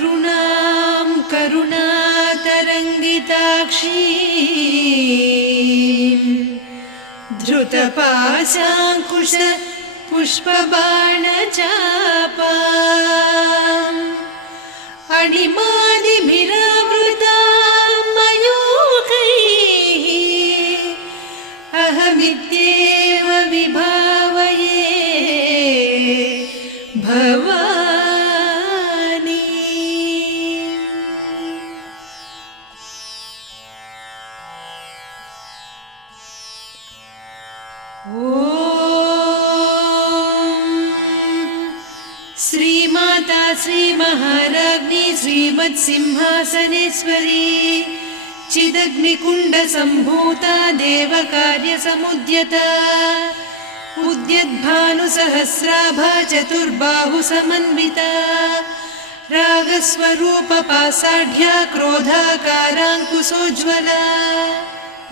अरुणां करुणातरङ्गिताक्षीं धृतपाशाङ्कुश पुष्पबाणचापाम् अणिमादिभिरावृतां मयूखैः अहमित्येव विभावये भवानी। श्रीमाता श्रीमहाराज्ञी श्रीमत्सिंहासनेश्वरी चिदग्निकुण्डसम्भूता देवकार्यसमुद्यता उद्यद्भानुसहस्राभा चतुर्बाहुसमन्विता रागस्वरूपपासाढ्या क्रोधाकाराङ्कुशोज्ज्वला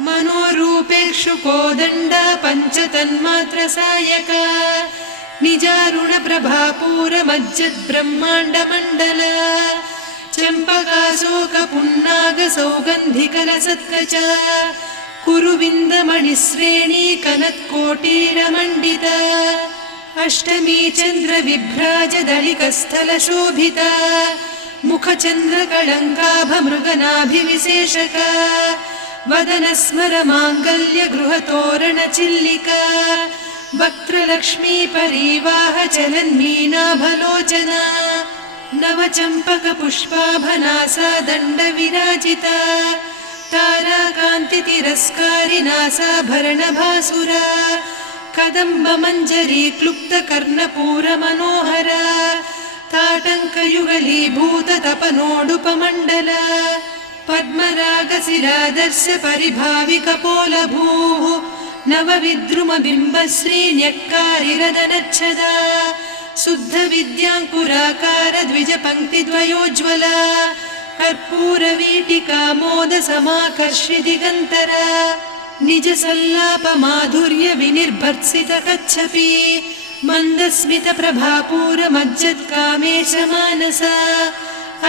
मनोरूपेक्षुकोदण्डा पञ्चतन्मात्रसायका निजारुणप्रभापूरमज्जद्ब्रह्माण्डमण्डला चम्पकाशोकपुन्नागसौगन्धिकलसत्कचा कुरुविन्दमणिश्रेणी कनत्कोटीरमण्डिता अष्टमी चन्द्रविभ्राजदलिकस्थलशोभिता मुखचन्द्रकळङ्काभमृगनाभिविशेषका वदनस्मरमाङ्गल्यगृहतोरणचिल्लिका वक्त्रलक्ष्मी परीवाहचलन्मीनाभलोचना नवचम्पकपुष्पाभनासा दण्डविराजिता ताराकान्तितिरस्कारिनासाभरणभासुरा कदम्बमञ्जरी क्लुप्तकर्णपूरमनोहरा ताटङ्कयुगलीभूततपनोडुपमण्डला पद्मरागशिरादर्श परिभाविकपोलभूः नवविद्रुमबिम्बश्रीन्यक्कारिरदनच्छदा शुद्धविद्याङ्कुराकार द्विजपङ्क्तिद्वयोज्ज्वला कर्पूरवीटिकामोदसमाकर्षि दिगन्तरा निजसल्लापमाधुर्यविनिर्भर्त्सितकच्छपि मन्दस्मितप्रभापूरमज्जत्कामेशमानसा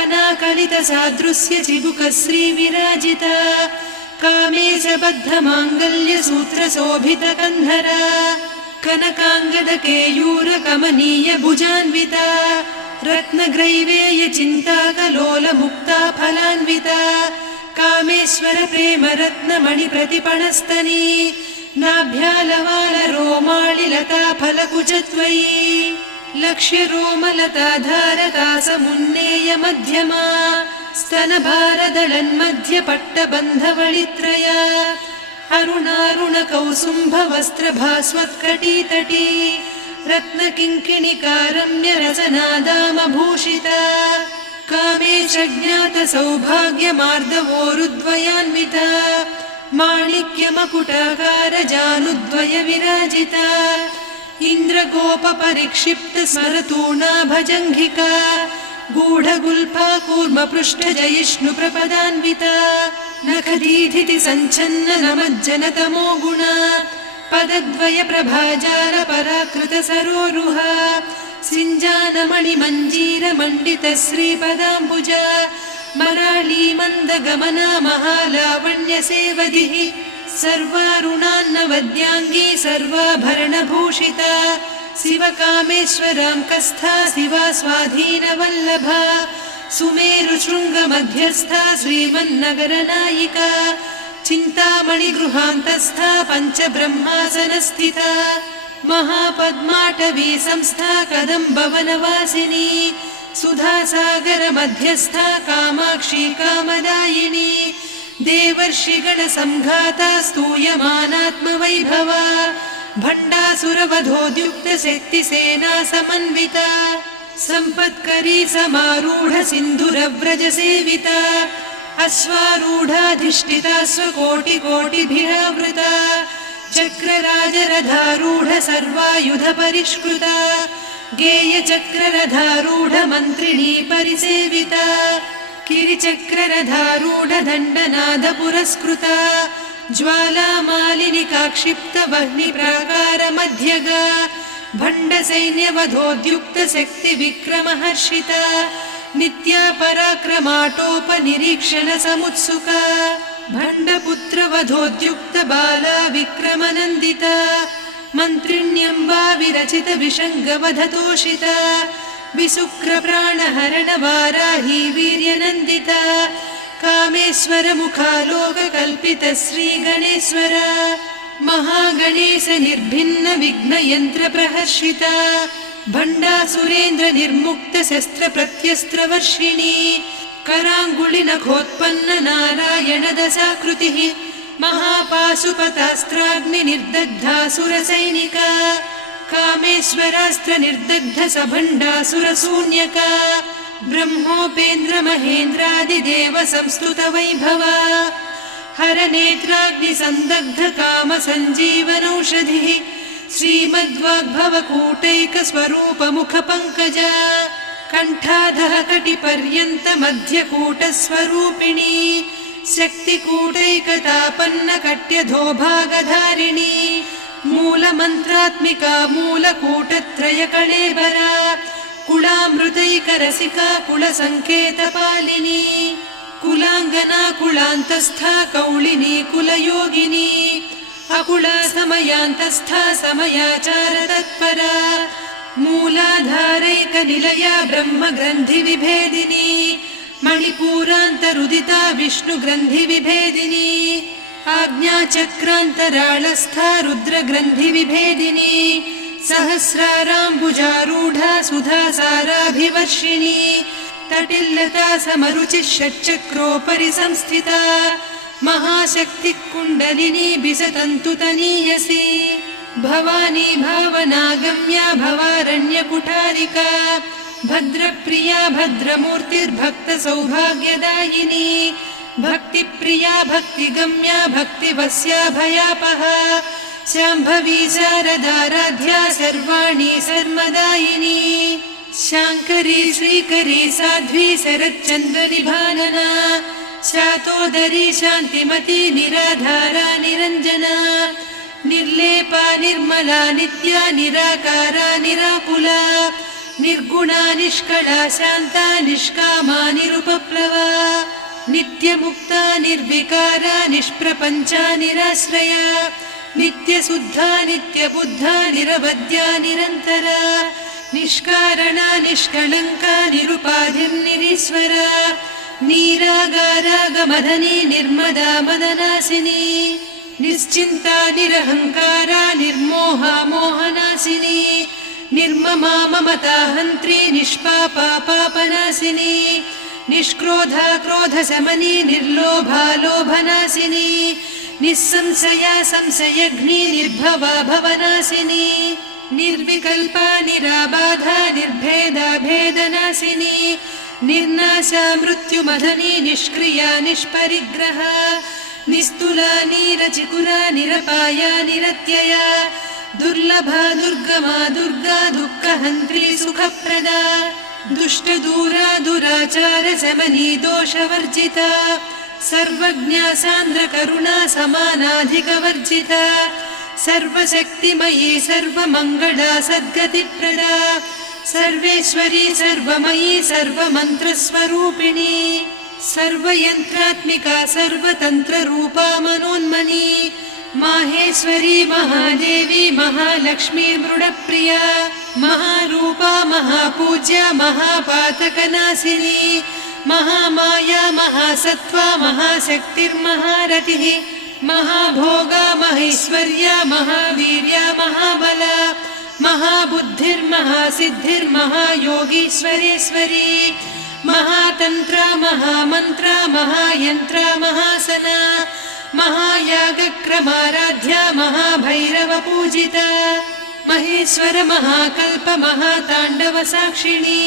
अनाकलितसादृश्य चिबुकश्रीविराजिता कामेशबद्धमाङ्गल्यसूत्रशोभितकन्धरा कनकाङ्गदकेयूरकमनीयभुजान्विता रत्नग्रैवेयचिन्ताकलोलमुक्ता फलान्विता कामेश्वरप्रेमरत्नमणिप्रतिपणस्तनी नाभ्यालवालरोमालिलता फलकुचत्वयी लक्ष्यरोमलताधारकासमुन्नेयमध्यमा स्तनभारदळन्मध्यपट्टबन्धवळित्रया अरुणारुणकौसुम्भवस्त्रभास्वत्कटीतटी रत्नकिङ्किणिकारम्यरसनादामभूषिता कामेशज्ञातसौभाग्यमार्दवोरुद्वयान्विता माणिक्यमकुटाकारजानुद्वयविराजिता इन्द्रगोपपरिक्षिप्तस्मरतूणाभजङ्घिका गूढगुल्फा कूर्मपृष्ठजयिष्णुप्रपदान्विता नखदीधितिसञ्छन्ननमज्जनतमो गुणा पदद्वयप्रभाजालपराकृतसरोरुहा सिञ्जानमणिमञ्जीरमण्डितश्रीपदाम्बुजा मराळीमन्दगमना महालावण्यसेवधिः सर्वारुणान्नवद्याङ्गी सर्वाभरणभूषिता शिवकामेश्वराङ्कस्था शिवा स्वाधीनवल्लभा सुमेरुशृङ्गमध्यस्था श्रीमन्नगरनायिका चिन्तामणिगृहान्तस्था पञ्चब्रह्मासनस्थिता महापद्माटवी संस्था कदम्बवनवासिनी सुधासागरमध्यस्था कामाक्षी कामदायिनी देवर्षिगणसङ्घाता स्तूयमानात्मवैभवा भण्डासुरवधोद्युक्तशक्तिसेना समन्विता सम्पत्करी समारूढ सिन्धुरव्रजसेविता अश्वारूढाधिष्ठिता स्वकोटिकोटिभिरावृता चक्रराजरथारूढ सर्वायुधपरिष्कृता गेयचक्ररथारूढ मन्त्रिणी परिसेविता किरिचक्ररथारूढ दण्डनाद पुरस्कृता ज्वालामालिनिकाक्षिप्तवह्निप्राकारमध्यगा भण्डसैन्यवधोद्युक्तशक्तिविक्रमहर्षिता नित्या पराक्रमाटोपनिरीक्षण समुत्सुका भण्डपुत्रवधोद्युक्त बाला विक्रमनन्दिता मन्त्रिण्यम्बा विरचित विषङ्गवधतोषिता विसुक्रप्राणहरणवाराही वीर्यनन्दिता कामेश्वर मुखालोककल्पित श्रीगणेश्वर महागणेश निर्भिन्न विघ्नयन्त्र प्रहर्षिता भण्डासुरेन्द्र निर्मुक्त शस्त्र प्रत्यस्त्रवर्षिणी कराङ्गुलि नखोत्पन्न नारायण दशाकृतिः महापाशुपतास्त्राग्नि निर्दग्धासुरसैनिका कामेश्वरास्त्र निर्दग्ध सभण्डासुरशून्यका ब्रह्मोपेन्द्र महेन्द्रादिदेव संस्तुत वैभवा हरनेत्राग्नि संदग्ध काम सञ्जीवनौषधिः श्रीमद्वाग्भवकूटैक स्वरूप मुख पंकजा कण्ठाधः कटिपर्यन्त मध्यकूट स्वरूपिणी शक्तिकूटैकतापन्न कट्यधोभागधारिणी मूलमन्त्रात्मिका मूलकूटत्रय कळेबरा कुलामृतैकरसिका कुलसङ्केतपालिनी कुलाङ्गना कुलान्तस्था कौलिनी कुलयोगिनी अकुला समयान्तस्था समयाचार तत्परा मूलाधारैकनिलया ब्रह्मग्रन्थि विभेदिनी मणिपूरान्तरुदिता विष्णुग्रन्थि विभेदिनी आज्ञाचक्रान्तराळस्था रुद्रग्रन्थि विभेदिनी सहस्राराम्बुजारूढा सुधासाराभिवर्षिणी तटिल्लता समरुचिः षट्चक्रोपरि संस्थिता महाशक्तिः कुण्डलिनी बिसतन्तुतनीयसी भवानी भावनागम्या भवारण्यकुठारिका भद्रप्रिया भद्रमूर्तिर्भक्तसौभाग्यदायिनी भक्तिप्रिया भक्तिगम्या भक्तिवस्या भयापहा शाम्भवी शारदाराध्या सर्वाणि सर्वदायिनी शाङ्करी श्रीकरी साध्वी शरच्चन्द्रनिभानना शातोदरी शान्तिमती निराधारा निरञ्जना निर्लेपा निर्मला नित्या निराकारा निराकुला निर्गुणा निष्कला शान्ता निष्कामा निरुपप्लवा नित्यमुक्ता निर्विकारा निष्प्रपञ्चा निराश्रया नित्यशुद्धा नित्यबुद्धा निरवद्या निरन्तरा निष्कारणा निष्कलङ्का निरुपाधिर्निरीश्वरा नीरागारागमदनी निर्मदा मदनासिनी निश्चिन्ता निरहङ्कारा निर्मोहा मोहनासिनी निर्ममा ममता हन्त्री निष्पापा पापनासिनी निष्क्रोधा क्रोधशमनी निर्लोभा लोभनासिनी निस्संशया संशयघ्नी निर्भवा भवनासिनी निर्विकल्पा निराबाधा निर्भेदा भेदनासिनी निर्नाशा मृत्युमदनी निष्क्रिया निष्परिग्रहा निस्तुला नीरचिकुरा निरपाया निरत्यया दुर्लभा दुर्गमा दुर्गा दुःखहन्त्री सुखप्रदा दुष्टदूरा दुराचार शमनी दोषवर्जिता सर्वज्ञा सान्द्रकरुणा समानाधिकवर्जिता सर्वशक्तिमयी सर्वमङ्गला सद्गतिप्रदा सर्वेश्वरी सर्वमयी सर्वमन्त्रस्वरूपिणी सर्वयन्त्रात्मिका सर्वतन्त्ररूपा मनोन्मनी माहेश्वरी महादेवी महालक्ष्मी मृडप्रिया महारूपा महापूज्या महापातकनाशिनी महामाया महासत्त्वा महाशक्तिर्महारतिः महाभोगा महेश्वर्या महावीर्या महाबला महाबुद्धिर्महासिद्धिर्महायोगीश्वरेश्वरी महातन्त्रा महामन्त्रा महायन्त्रा महासना महायागक्रमाराध्या महाभैरवपूजिता महेश्वर महाकल्प महाताण्डव साक्षिणी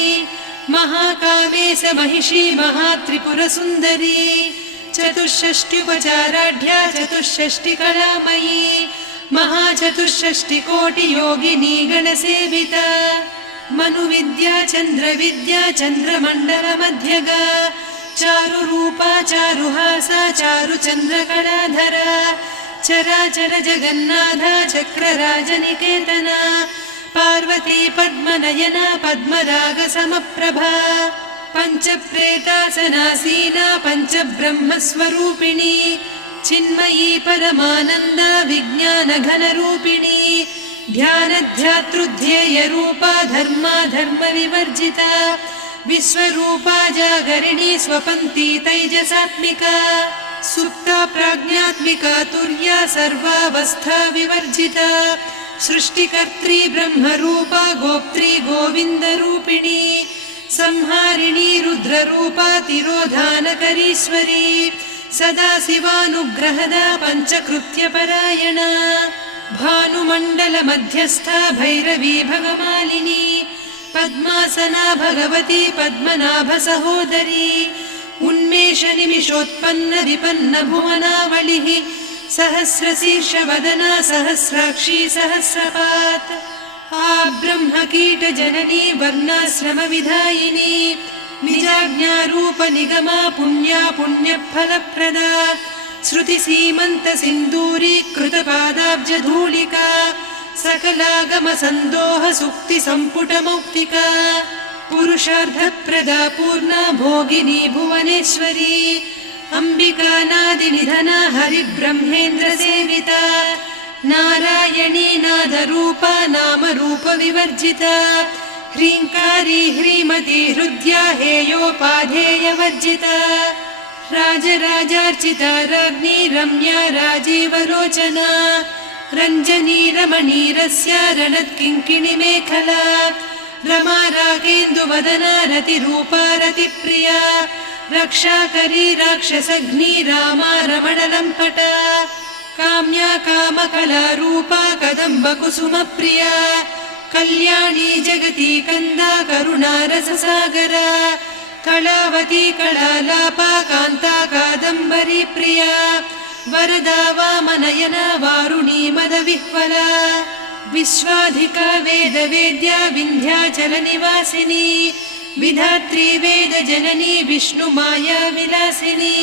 महाकामेश महिषी महात्रिपुरसुन्दरी चतुष्षष्ट्युपचाराढ्या चतुष्षष्टिकलामयी महाचतुष्षष्टिकोटियोगिनी गणसेविता मनुविद्या चन्द्रविद्या चन्द्रमण्डलमध्यगा चारुरूपा चारुहासा चारुचन्द्रकलाधरा चराचर जगन्नाथा चक्रराजनिकेतना पार्वती पद्मनयना पद्मरागसमप्रभा पञ्चप्रेतासनासीना पञ्चब्रह्मस्वरूपिणी चिन्मयी परमानन्द विज्ञानघनरूपिणी ध्यानध्यातृध्येयरूपा धर्मा धर्मविवर्जिता विश्वरूपा जागरिणी स्वपन्ती तैजसात्मिका सुप्ता प्राज्ञात्मिका तुर्या सर्वावस्था विवर्जिता सृष्टिकर्त्री ब्रह्मरूपा गोप्त्री गोविन्दरूपिणी संहारिणी रुद्ररूपा तिरोधानकरीश्वरी सदाशिवानुग्रहदा पञ्चकृत्यपरायणा भानुमण्डलमध्यस्था भैरवी भगमालिनी पद्मासना भगवती पद्मनाभसहोदरी उन्मेषनिमिषोत्पन्न विपन्न भुवनावलिः सहस्रशीर्षवदना सहस्राक्षी सहस्रपात् ब्रह्मकीटजननी वर्णाश्रमविधायिनी निजाज्ञारूपनिगमा पुण्या पुण्यफलप्रदा श्रुतिसीमन्तसिन्दूरीकृतपादाब्जधूलिका सकलागमसन्दोहसुक्तिसम्पुटमौक्तिका पुरुषार्थप्रदा पूर्णा भोगिनी भुवनेश्वरी अम्बिकानादिनिधना हरिब्रह्मेन्द्रसेविता नारायणी नादरूपा नामरूपविवर्जिता ह्रीङ्कारी ह्रीमती हृद्या हेयोपाधेयवर्जिता राजराजार्चिता राज्ञी रम्या राजीवलोचना रञ्जनी रमणीरस्या रणत्किङ्किणिमेखला रमा रागेन्दुवदना रतिरूपा रतिप्रिया रक्षाकरी राक्षसघ्नी रामा रमणलम्पटा काम्या कामकलारूपा कदम्बकुसुमप्रिया कल्याणी जगती कन्दा करुणा रससागरा कलावती कलालापा कान्ता कादम्बरी प्रिया वरदा वामनयना वारुणी मदविह्वला विश्वाधिका वेदवेद्या विन्ध्याचलनिवासिनी विधात्री वेदजननी विष्णुमाया विलासिनी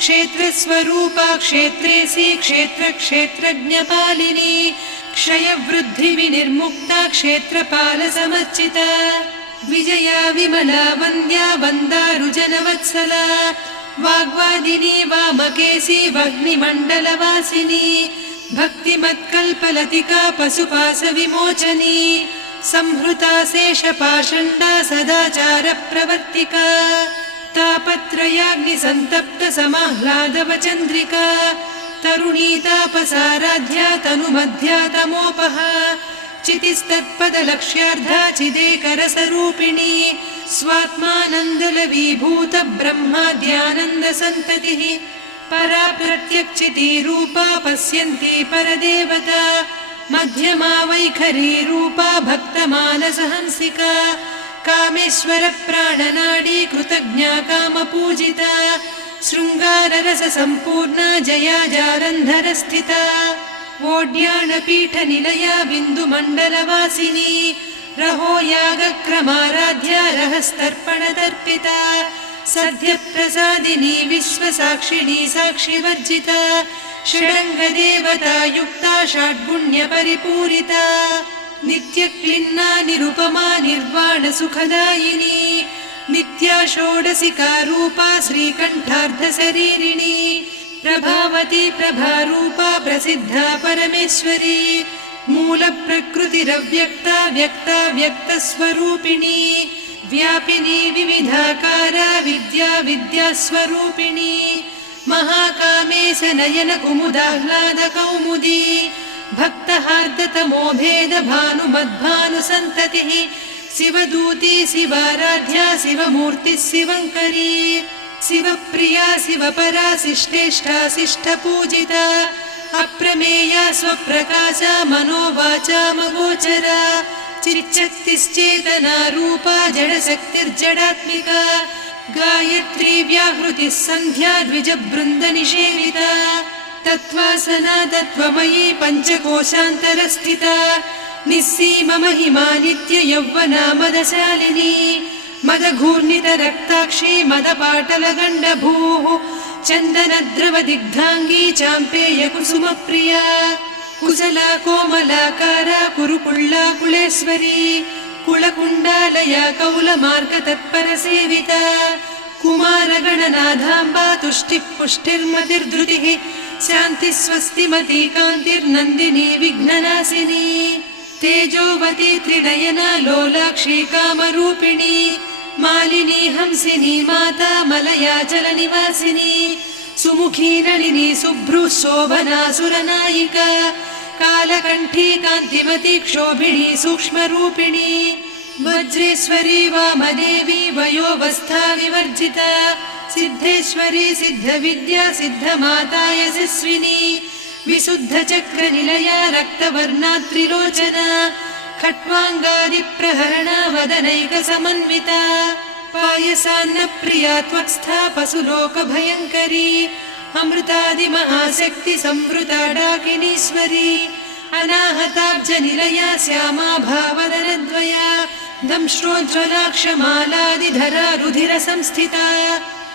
क्षेत्रस्वरूपा क्षेत्रेसी क्षेत्रक्षेत्रज्ञपालिनी क्षयवृद्धिविनिर्मुक्ता क्षेत्रपालसमर्चिता विजया विमला वन्द्या वन्दारुजनवत्सला वाग्वादिनी वामकेशी वह्निमण्डलवासिनी भक्तिमत्कल्पलतिका पशुपाशविमोचनी संहृता शेषपाषण्डा सदाचारप्रवर्तिका तापत्रयाग्निसन्तप्त समाह्लादवचन्द्रिका तरुणी तापसाराध्या तनुमध्या तमोपहा चितिस्तत्पदलक्ष्यार्धा चिदेकरसरूपिणी स्वात्मानन्दलवीभूत ब्रह्माद्यानन्दसन्ततिः परा प्रत्यक्षितीरूपा पश्यन्ती परदेवता मध्यमा वैखरी रूपा भक्तमानसहंसिका कामेश्वर प्राणनाडी कृतज्ञा कामपूजिता शृङ्गाररस सम्पूर्णा जया जारन्धरस्थिता वोड्याणपीठनिलया बिन्दुमण्डलवासिनी रहो यागक्रमाराध्या रहस्तर्पणतर्पिता सद्यप्रसादिनी विश्वसाक्षिणी साक्षिवर्जिता षडङ्गदेवता युक्ता षड्गुण्यपरिपूरिता नित्यक्लिन्ना निरुपमा निर्वाणसुखदायिनी नित्या षोडशिका रूपा श्रीकण्ठार्धशरीरिणी प्रभावती प्रभारूपा प्रसिद्धा परमेश्वरी मूलप्रकृतिरव्यक्ता व्यक्ता व्यक्तस्वरूपिणी व्यापिनी विविधाकारा विद्या विद्यास्वरूपिणी महाकामेश नयन कुमुदाह्लाद कौमुदी भक्तहार्दतमो भेद भानुमद्भानुसन्ततिः शिवदूती शिवाराध्या शिवमूर्तिः शिवङ्करी शिवप्रिया शिवपरा शिष्टेष्टा शिष्टपूजिता अप्रमेया स्वप्रकाशा मनोवाचामगोचरा चिच्चक्तिश्चेतना रूपा जडशक्तिर्जडात्मिका गायत्री व्याहृतिः सन्ध्या द्विजबृन्दनिषेविता तत्त्वासना तत्त्वमयी पञ्चकोशान्तरस्थिता निस्सीम महिमा नित्ययौवना मदशालिनी मदघूर्णितरक्ताक्षी मदपाटलगण्डभूः चन्दनद्रवदिग्धाङ्गी चाम्पेयकुसुमप्रिया कुशला कोमलाकारा कुरुकुळ्ळा कुलेश्वरी कुलकुण्डालया कौलमार्गतत्परसेविता कुमारगणनाथाम्बा तुष्टिः पुष्टिर्मतिर्धृतिः शान्तिः स्वस्तिमती कान्तिर्नन्दिनी विघ्ननाशिनी तेजोवती त्रिनयना लोलाक्षी कामरूपिणी मालिनी हंसिनी माता मलया जलनिवासिनी सुमुखी नलिनी शुभ्रुः शोभना सुरनायिका कालकण्ठी कान्तिमती क्षोभिणी सूक्ष्मरूपिणी वज्रेश्वरी वामदेवी वयोवस्था विवर्जिता सिद्धेश्वरी सिद्धविद्या सिद्धमाता यशस्विनी विशुद्धचक्रनिलया रक्तवर्णा त्रिलोचना खट्वाङ्गादिप्रहरणा वदनैकसमन्विता पायसान्नप्रिया त्वक्स्था पशुलोकभयङ्करी अमृतादिमहाशक्तिसंवृता डाकिनीश्वरी अनाहताब्जनिलया श्यामा भावदनद्वया दंष्ट्रोज्ज्वलाक्षमालादिधरा रुधिरसंस्थिता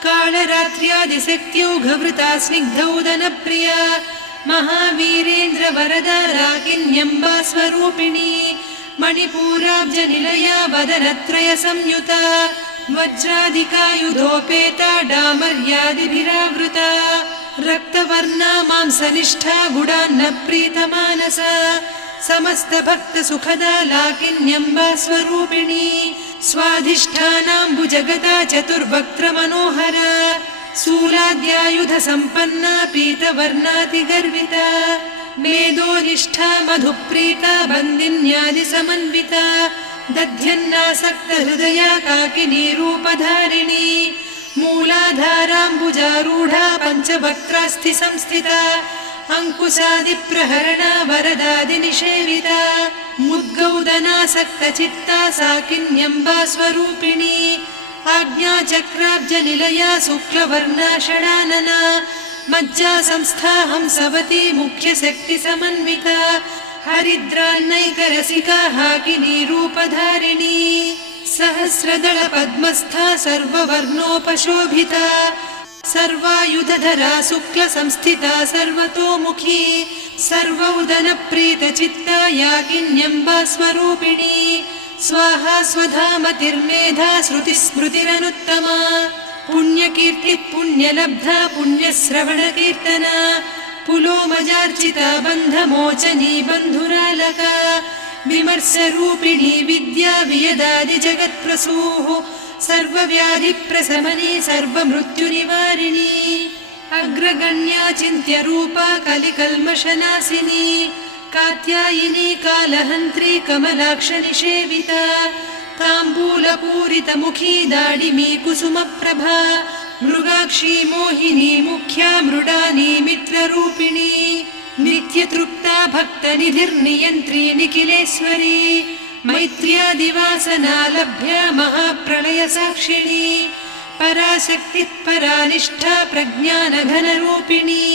कालरात्र्यादिशक्त्यौघवृता स्निग्धौदनप्रिया महावीरेन्द्रवरदा राकिन्यम्बा स्वरूपिणी मणिपूराब्जनिलया वदनत्रयसंयुता वज्रादिकायुधोपेता डामर्यादिभिरावृता रक्तवर्णा मांसनिष्ठा गुडान्नप्रीतमानसा समस्तभक्तसुखदा लाकिन्यम्बा स्वरूपिणी स्वाधिष्ठानाम्बुजगदा चतुर्वक्त्रमनोहरा शूलाद्यायुधसम्पन्ना पीतवर्णातिगर्विता मेदोनिष्ठा मधुप्रीता बन्दिन्यादिसमन्विता दध्यन्नासक्तहृदया काकिनी रूपधारिणी मूलाधाराम्बुजारूढा पञ्चवक्त्रास्थिसंस्थिता अङ्कुशादिप्रहरणा वरदादिनिषेविता मुद्गौदनासक्तचित्ता साकिन्यम्बा स्वरूपिणी आज्ञाचक्राब्जनिलया शुक्लवर्णा षडानना मज्जा संस्था हंसवती मुख्यशक्तिसमन्विता हरिद्रान्नैकरसिका हाकिनी रूपधारिणी सहस्रदल पद्मस्था सर्ववर्णोपशोभिता सर्वायुधधरा शुक्लसंस्थिता सर्वतोमुखी सर्वौदनप्रीतचित्ता याकिन्यम्बा स्वरूपिणी स्वाहा स्वधामतिर्मेधा श्रुतिस्मृतिरनुत्तमा पुण्यकीर्तिः पुण्यलब्धा पुण्यश्रवणकीर्तना पुलोमजार्चिता बन्धमोचनी बन्धुरालका विमर्शरूपिणी विद्या वियदादिजगत्प्रसूः सर्वव्याधिप्रशमनी सर्वमृत्युनिवारिणी अग्रगण्या चिन्त्यरूपा कलिकल्मषनाशिनी कात्यायिनी कालहन्त्री कमलाक्षनिषेविता ताम्बूलपूरितमुखी दाडिमी कुसुमप्रभा मृगाक्षी मोहिनी मुख्या मृडानी मित्ररूपिणी नित्यतृप्ता भक्तनिधिर्नियन्त्री निखिलेश्वरी मैत्र्यादिवासना लभ्या महाप्रलयसाक्षिणी पराशक्तिः परानिष्ठा प्रज्ञानघनरूपिणी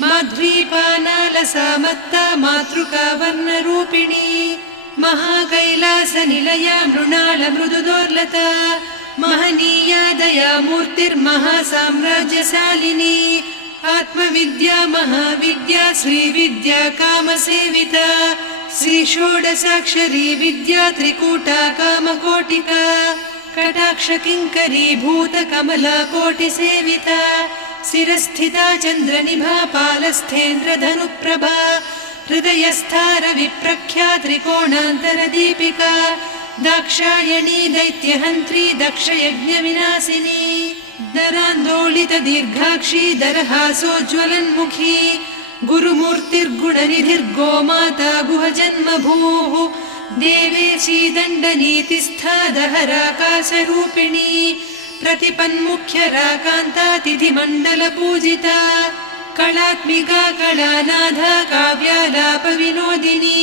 माध्वीपानालसा मत्ता मातृका वर्णरूपिणी महाकैलासनिलया मृणालमृदुदोर्लता महनीया दया मूर्तिर्महासाम्राज्यशालिनी आत्मविद्या महाविद्या श्रीविद्या कामसेविता श्रीषोडशाक्षरी विद्या त्रिकूटा कामकोटिका कटाक्षकिङ्करी भूतकमला कोटिसेविता शिरस्थिता चन्द्रनिभा पालस्थेन्द्रधनुप्रभा हृदयस्था रविप्रख्या त्रिकोणान्तरदीपिका दाक्षायणी दैत्यहन्त्री दक्षयज्ञविनाशिनी दरान्दोलितदीर्घाक्षी दरहासोज्ज्वलन्मुखी गुरुमूर्तिर्गुणनिधिर्गोमाता गुहजन्मभूः देवेशी दण्डनीतिस्था दहराकाशरूपिणी प्रतिपन्मुख्यराकान्ता तिथिमण्डलपूजिता कलात्मिका कलानाथा काव्यालापविनोदिनी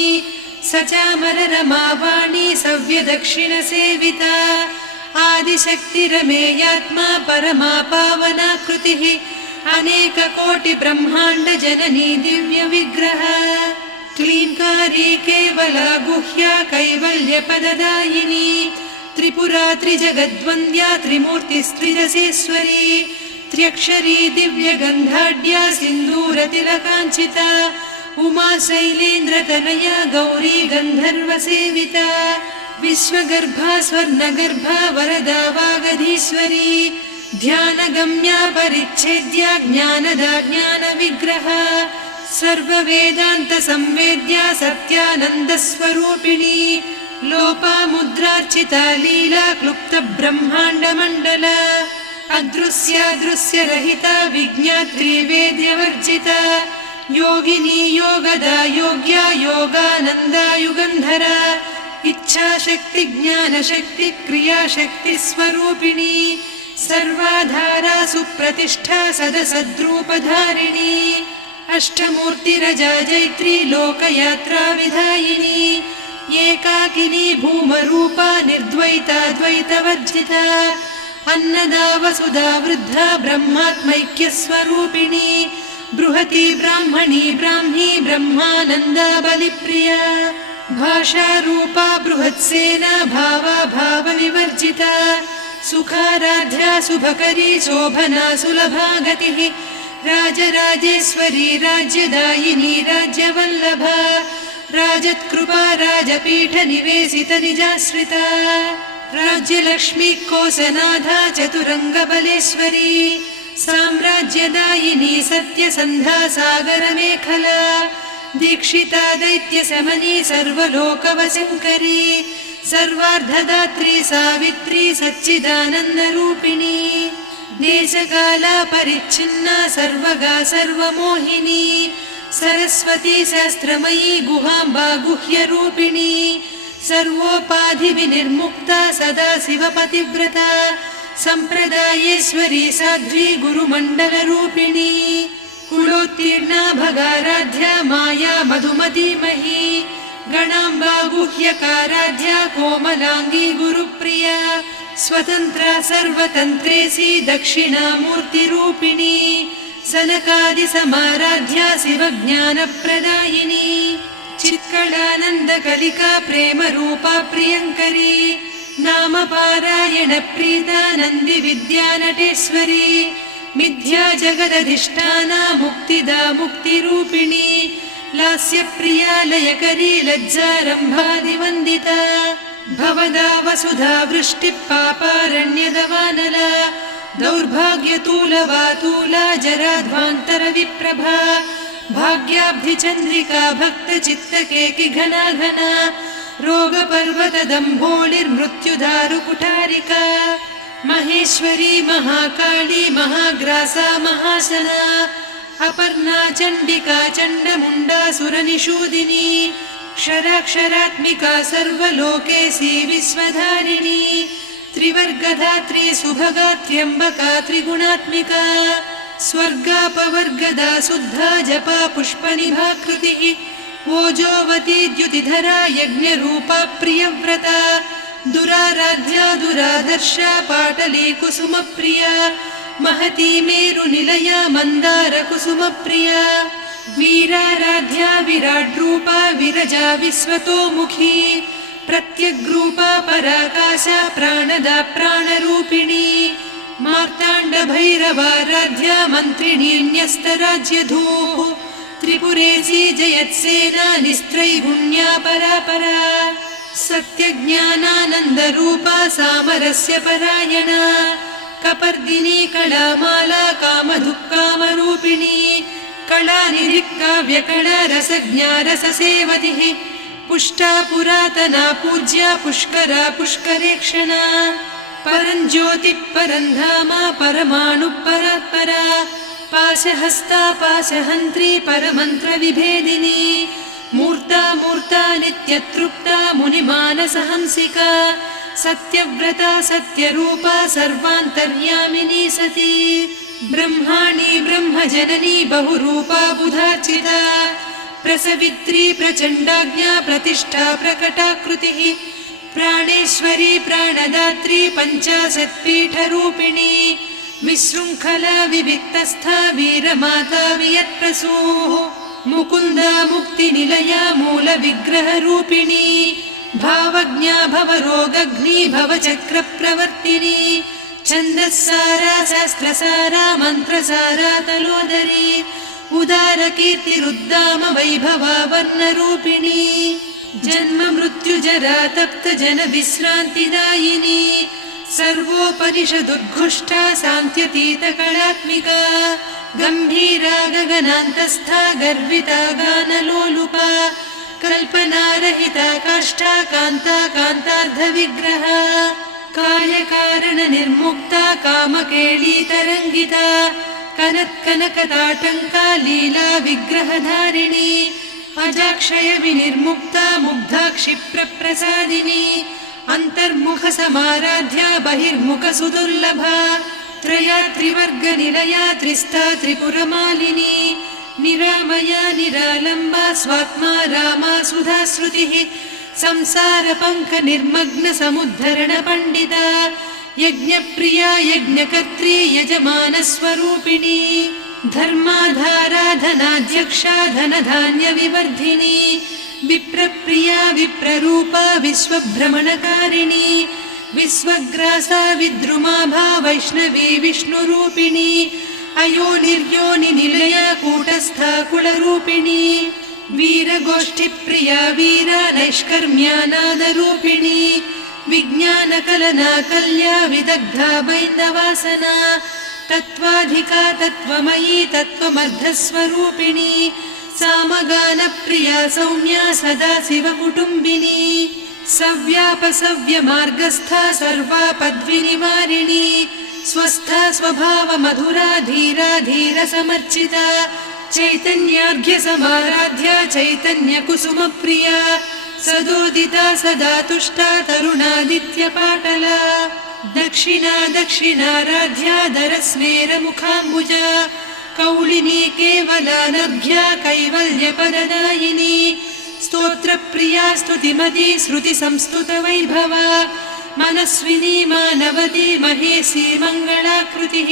सचामररमावाणी सव्यदक्षिणसेविता आदिशक्तिरमेयात्मा परमा पावनाकृतिः अनेककोटिब्रह्माण्डजननी दिव्यविग्रह क्लीङ्कारी केवला गुह्या कैवल्यपददायिनी त्रिपुरा त्रिजगद्वन्द्या त्रिमूर्तिस्त्रिदशेश्वरी त्र्यक्षरी दिव्यगन्धाढ्या सिन्दूरतिलकाञ्चिता उमा शैलेन्द्रतनया गौरी गन्धर्वसेविता विश्वगर्भा स्वर्णगर्भा वरदा वागधीश्वरी ध्यानगम्या परिच्छेद्या ज्ञानदा ज्ञानविग्रहा सर्ववेदान्तसंवेद्या सत्यानन्दस्वरूपिणी लोपामुद्रार्चिता लीला क्लुप्तब्रह्माण्डमण्डला अदृश्यादृश्यरहिता विज्ञात्री वेद्यवर्जिता योगिनी योगदा योग्या योगानन्दा युगन्धरा इच्छाशक्ति ज्ञानशक्ति क्रियाशक्ति स्वरूपिणी सर्वाधारा सुप्रतिष्ठा सदसद्रूपधारिणी अष्टमूर्तिरजा जैत्री लोकयात्रा विधायिनी एकाकिनी भूमरूपा निर्द्वैता द्वैतवर्जिता अन्नदा वसुधा वृद्धा ब्रह्मात्मैक्यस्वरूपिणी बृहती ब्राह्मणी ब्राह्मी ब्रह्मानन्दा बलिप्रिया भाषारूपा बृहत्सेना भावा भावविवर्जिता सुखाराध्या शुभकरी शोभना सुलभा गतिः राजराजेश्वरी राज्यदायिनी राज्यवल्लभा राजत्कृपा राजपीठ निवेशित निजाश्रिता राज्यलक्ष्मी कोसनाधा चतुरङ्गबलेश्वरी साम्राज्यदायिनी सत्यसन्धा सागरमेखला दीक्षिता दैत्यशमनी सर्वलोकवशङ्करी सर्वार्धदात्री सावित्री सच्चिदानन्दरूपिणी देशकाला परिच्छिन्ना सर्वगा सर्वमोहिनी सरस्वती शास्त्रमयी गुहाम्बा गुह्यरूपिणी सर्वोपाधिविनिर्मुक्ता सदा शिवपतिव्रता सम्प्रदायेश्वरी साध्वी गुरुमण्डलरूपिणी कुलोत्तीर्णा भगाराध्या माया मधुमतीमही गणाम्बा गुह्यकाराध्या कोमलांगी गुरुप्रिया स्वतन्त्रा सर्वतन्त्रेसी दक्षिणामूर्तिरूपिणी सनकादिसमाराध्या शिवज्ञानप्रदायिनी चित्कलानन्दकलिका प्रेमरूपा प्रियङ्करी नामपारायणप्रीता नन्दिविद्यानटेश्वरी मिथ्या जगदधिष्ठाना मुक्तिदा मुक्तिरूपिणी लास्यप्रिया लयकरी लज्जारम्भादिवन्दिता भवदा वसुधा वृष्टिः पापारण्यदवानला दौर्भाग्यतूलवातूला जराध्वान्तरविप्रभा भाग्याब्धिचन्द्रिका भक्तचित्तकेकि घना घना रोगपर्वतदम्भोलिर्मृत्युदारुकुठारिका महेश्वरी महाकाली महाग्रासा महाशना अपर्णा चण्डिका चण्डमुण्डा सुरनिषूदिनी क्षराक्षरात्मिका सर्वलोकेशी विश्वधारिणी त्रिवर्गधात्री सुभगा त्र्यम्बका त्रिगुणात्मिका स्वर्गापवर्गदा शुद्धा जपा पुष्पनिभाकृतिः ओजोवती द्युतिधरा यज्ञरूपा प्रियव्रता दुराराध्या दुरादर्शा पाटली कुसुमप्रिया महती मेरुनिलया मन्दारकुसुमप्रिया वीराराध्या विराड्रूपा विरजा विश्वतोमुखी प्रत्यग्रूपा पराकाशा प्राणदा प्राणरूपिणी मार्ताण्डभैरवाराध्या मन्त्रिणी न्यस्तराज्यधूः त्रिपुरेशी जयत्सेना निस्त्रैगुण्या परापरा सत्यज्ञानानन्दरूपा सामरस्य परायणा कपर्दिनी कलामाला कामधुक्कामरूपिणी कलानिधिक्काव्यकला रसज्ञा रससेवतिः पुष्टा पुरातना पूज्या पुष्करा पुष्करेक्षणा परञ्ज्योतिः परन्धामा परमाणुः परात्परा पाशहस्ता पाशहन्त्री परमन्त्रविभेदिनी मूर्ता मूर्ता नित्यतृप्ता मुनिमानसहंसिका सत्यव्रता सत्यरूपा सर्वान्तर्यामिनी सती ब्रह्माणी ब्रह्मजननी बहुरूपा बुधार्चिता प्रसवित्री प्रचण्डाज्ञा प्रतिष्ठा प्रकटाकृतिः प्राणेश्वरी प्राणदात्री पञ्चाशत्पीठरूपिणी विशृङ्खला विविक्तस्था वीरमाता वियत्प्रसूः मुकुन्दा मुक्तिनिलया मूलविग्रहरूपिणी भावज्ञा भवरोगग्नी भवचक्रप्रवर्तिनी छन्दस्सारा शास्त्रसारा मन्त्रसारा तलोदरी उदारकीर्तिरुद्दाम वैभवा वर्णरूपिणी जन्म मृत्युजरा तप्त जन विश्रान्तिदायिनी सर्वोपनिषदुद्घुष्टा सान्त्यतीत कलात्मिका गम्भीरा गगनान्तस्था गर्विता गानलोलुपा कल्पनारहिता काष्ठा कान्ता कान्तार्धविग्रहा कार्यकारण निर्मुक्ता कामकेली तरङ्गिता कनत्कनकताटङ्का लीला विग्रहधारिणी अजाक्षय विनिर्मुक्ता मुग्धा क्षिप्रप्रसादिनी अन्तर्मुख समाराध्या बहिर्मुख सुदुर्लभा त्रया त्रिवर्गनिलया त्रिस्था त्रिपुरमालिनी निरामया निरालम्बा स्वात्मा रामा सुधाश्रुतिः संसारपङ्क निर्मग्न समुद्धरण पण्डिता यज्ञप्रिया यज्ञकर्त्री यजमानस्वरूपिणी धर्माधाराधनाध्यक्षा धनधान्यविवर्धिनी विप्रप्रिया विप्ररूपा विश्वभ्रमणकारिणी विश्वग्रासा विद्रुमाभा वैष्णवी विष्णुरूपिणी अयोनिर्योनिनिलया कूटस्था कुलरूपिणी वीरगोष्ठिप्रिया वीरा नैष्कर्म्यानादरूपिणी विज्ञानकलना कल्या विदग्धा बैन्दवासना तत्त्वाधिका तत्त्वमयी तत्त्वमर्धस्वरूपिणी सामगानप्रिया सौम्या सदा शिवकुटुम्बिनी सव्यापसव्यमार्गस्था सर्वापद्विनिवारिणी स्वस्था स्वभावमधुरा धीरा धीरसमर्चिता चैतन्यार्घ्यसमाराध्या चैतन्यकुसुमप्रिया सदोदिता सदा तुष्टा तरुणादित्यपाटला दक्षिणा दक्षिणाराध्या दरस्मेरमुखाम्बुजा कौलिनी केवलानभ्या कैवल्यपददायिनी स्तोत्रप्रिया स्तुतिमती श्रुतिसंस्तुतवैभवा मनस्विनी मानवती महेशी मङ्गलाकृतिः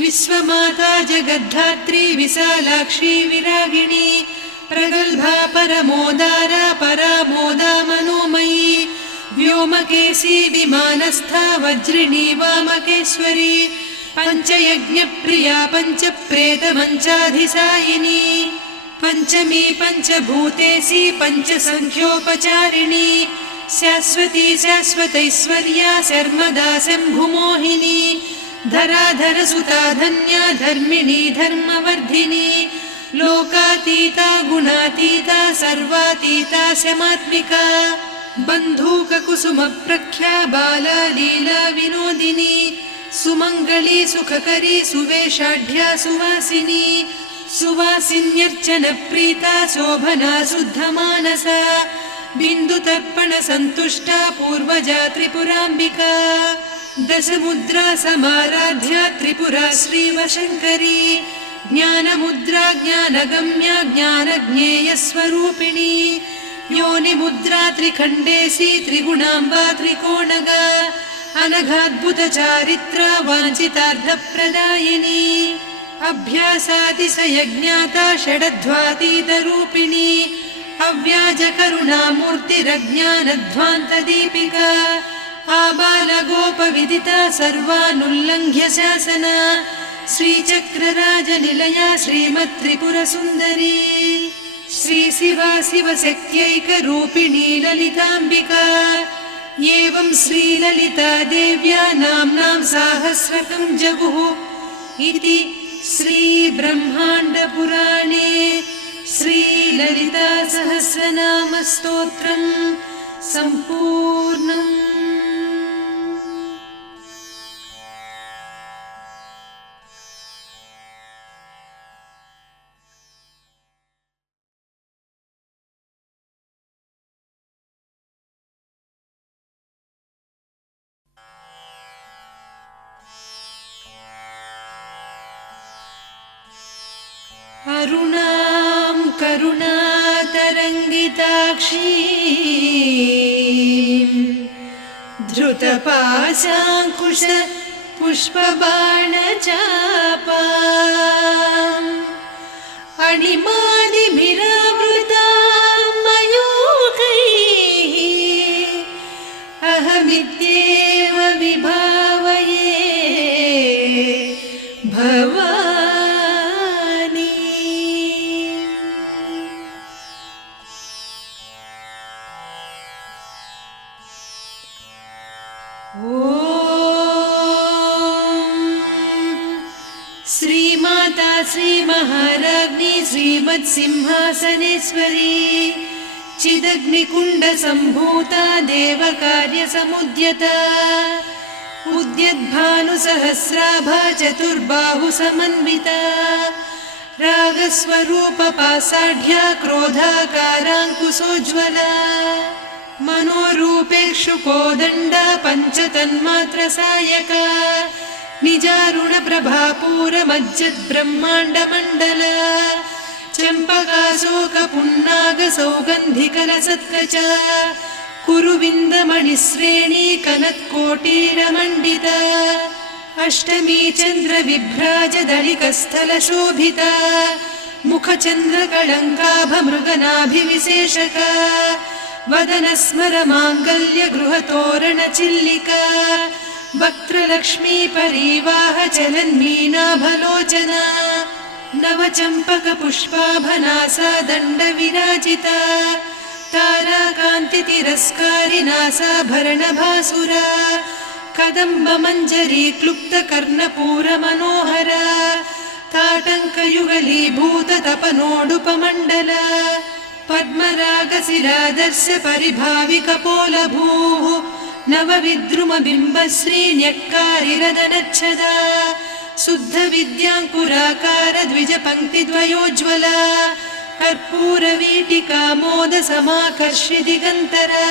विश्वमाता जगद्धात्री विशालाक्षी विरागिणी प्रगल्भा परमोदारा परामोदा मनोमयी व्योमकेशी विमानस्था वज्रिणी वामकेश्वरी पञ्चयज्ञप्रिया पञ्चप्रेतमञ्चाधिसायिनी पञ्चमी पञ्चभूतेशी पञ्चसङ्ख्योपचारिणी शाश्वती शाश्वतैश्वर्या शर्मदा शम्भुमोहिनी धराधरसुता धन्या धर्मिणी धर्मवर्धिनी लोकातीता गुणातीता सर्वातीता शमात्मिका बन्धूककुसुमप्रख्या बाला लीला विनोदिनी सुमङ्गली सुखकरी सुवेशाढ्या सुवासिनी सुवासिन्यर्चनप्रीता शोभना शुद्धमानसा बिन्दुतर्पणसन्तुष्टा पूर्वजा त्रिपुराम्बिका दशमुद्रा समाराध्या त्रिपुरा श्रीवशङ्करी ज्ञानमुद्रा ज्ञानगम्या ज्ञानज्ञेयस्वरूपिणी योनिमुद्रा त्रिखण्डेशी त्रिगुणाम्बा त्रिकोणगा अनघाद्भुतचारित्रा वाञ्छितार्थप्रदायिनी अभ्यासातिशयज्ञाता षडध्वातीतरूपिणी अव्याजकरुणामूर्तिरज्ञानध्वान्तदीपिका आबालगोपविदिता सर्वानुल्लङ्घ्य शासना श्रीचक्रराजनिलया श्रीमत्त्रिपुरसुन्दरी श्रीशिवा शिवशक्त्यैकरूपिणी ललिताम्बिका एवं श्रीललिता देव्या नाम्नां साहस्रकं जगुः इति श्रीब्रह्माण्डपुराणे श्रीललितासहस्रनामस्तोत्रं सम्पूर्णम्। अरुणां करुणातरङ्गिताक्षीं धृतपाशाङ्कुश पुष्पबाणचापाम् अणिमादिभिरावृतां मयूखैः अहमित्येव विभावये श्रीमाता श्रीमहाराज्ञी श्रीमत्सिंहासनेश्वरी चिदग्निकुण्डसम्भूता देवकार्यसमुद्यता उद्यद्भानुसहस्राभा चतुर्बाहुसमन्विता रागस्वरूपपासाढ्या क्रोधाकाराङ्कुशोज्ज्वला मनोरूपेक्षु कोदण्डा पञ्चतन्मात्रसायका निजारुणप्रभापूरमज्जद्ब्रह्माण्डमण्डला चम्पकाशोकपुन्नागसौगन्धिकलसत्कचा कुरुविन्दमणिश्रेणी कनत्कोटीरमण्डिता अष्टमी चन्द्रविभ्राजदलिकस्थलशोभिता मुखचन्द्रकळङ्काभमृगनाभिविशेषका वदनस्मरमाङ्गल्यगृहतोरणचिल्लिका वक्त्रलक्ष्मी परीवाहचलन्मीनाभलोचना नवचम्पकपुष्पाभनासा दण्डविराजिता ताराकान्तितिरस्कारिनासाभरणभासुरा कदम्बमञ्जरी क्लुप्तकर्णपूरमनोहरा ताटङ्कयुगलीभूततपनोडुपमण्डला पद्मरागशिरादर्श परिभाविकपोलभूः नवविद्रुमबिम्बश्रीन्यक्कारिरदनच्छदा शुद्धविद्याङ्कुराकार द्विजपङ्क्तिद्वयोज्ज्वला कर्पूरवीटिकामोदसमाकर्ष्य दिगन्तरा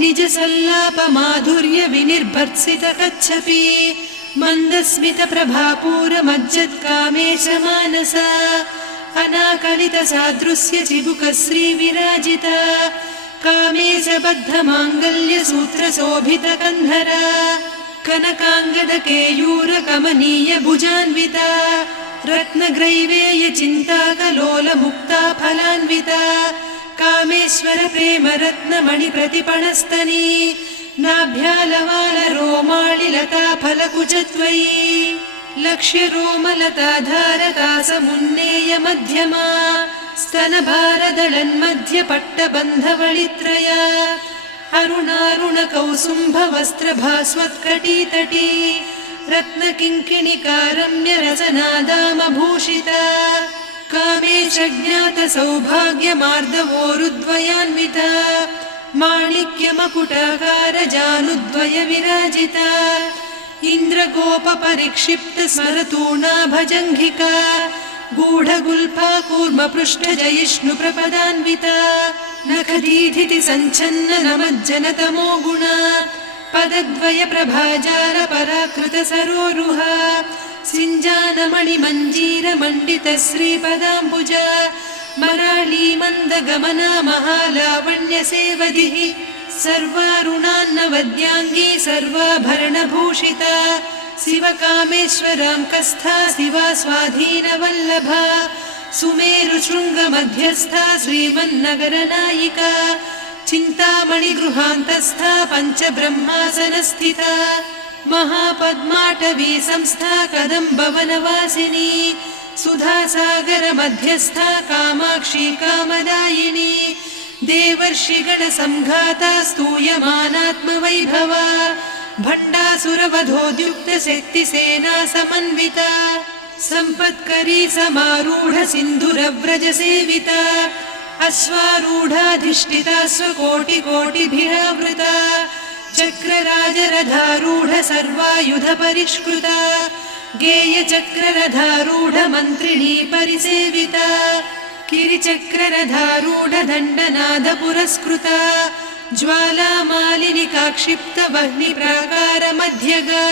निजसल्लापमाधुर्यविनिर्भर्त्सितकच्छपि मन्दस्मितप्रभापूरमज्जत्कामेशमानसा अनाकलितसादृश्य चिबुकश्रीविराजिता कामेशबद्धमाङ्गल्यसूत्रशोभितकन्धरा कनकाङ्गदकेयूरकमनीयभुजान्विता रत्नग्रैवेयचिन्ताकलोलमुक्ता फलान्विता कामेश्वरप्रेमरत्नमणिप्रतिपणस्तनी नाभ्यालवालरोमालिलता फलकुचत्वयी लक्ष्यरोमलताधारकासमुन्नेयमध्यमा स्तनभारदळन्मध्यपट्टबन्धवळित्रया अरुणारुणकौसुम्भवस्त्रभास्वत्कटीतटी रत्नकिङ्किणिकारम्यरसनादामभूषिता कामेशज्ञातसौभाग्यमार्दवोरुद्वयान्विता माणिक्यमकुटाकारजानुद्वयविराजिता इन्द्रगोपपरिक्षिप्तस्मरतूणाभजङ्घिका गूढगुल्फा कूर्मपृष्ठजयिष्णुप्रपदान्विता नखदीधितिसञ्छन्ननमज्जनतमो गुणा पदद्वयप्रभाजालपराकृतसरोरुहा सिञ्जानमणिमञ्जीरमण्डितश्रीपदाम्बुजा मराळीमन्दगमना महालावण्यसेवधिः सर्वारुणान्नवद्याङ्गी सर्वाभरणभूषिता शिवकामेश्वराङ्कस्था शिवा स्वाधीनवल्लभा सुमेरुशृङ्गमध्यस्था श्रीमन्नगरनायिका चिन्तामणिगृहान्तस्था पञ्चब्रह्मासनस्थिता महापद्माटवी संस्था कदम्बवनवासिनी सुधासागरमध्यस्था कामाक्षी कामदायिनी देवर्षिगणसंघाता स्तूयमानात्मवैभवा भण्डासुरवधोद्युक्तशक्तिसेना समन्विता सम्पत्करी समारूढ सिन्धुरव्रजसेविता अश्वारूढाधिष्ठिता स्वकोटिकोटिभिरावृता चक्रराजरथारूढ सर्वायुधपरिष्कृता गेयचक्ररथारूढ मन्त्रिणी परिसेविता किरिचक्ररथारूढ दण्डनाद पुरस्कृता ज्वालामालिनिकाक्षिप्तवह्निप्राकारमध्यगा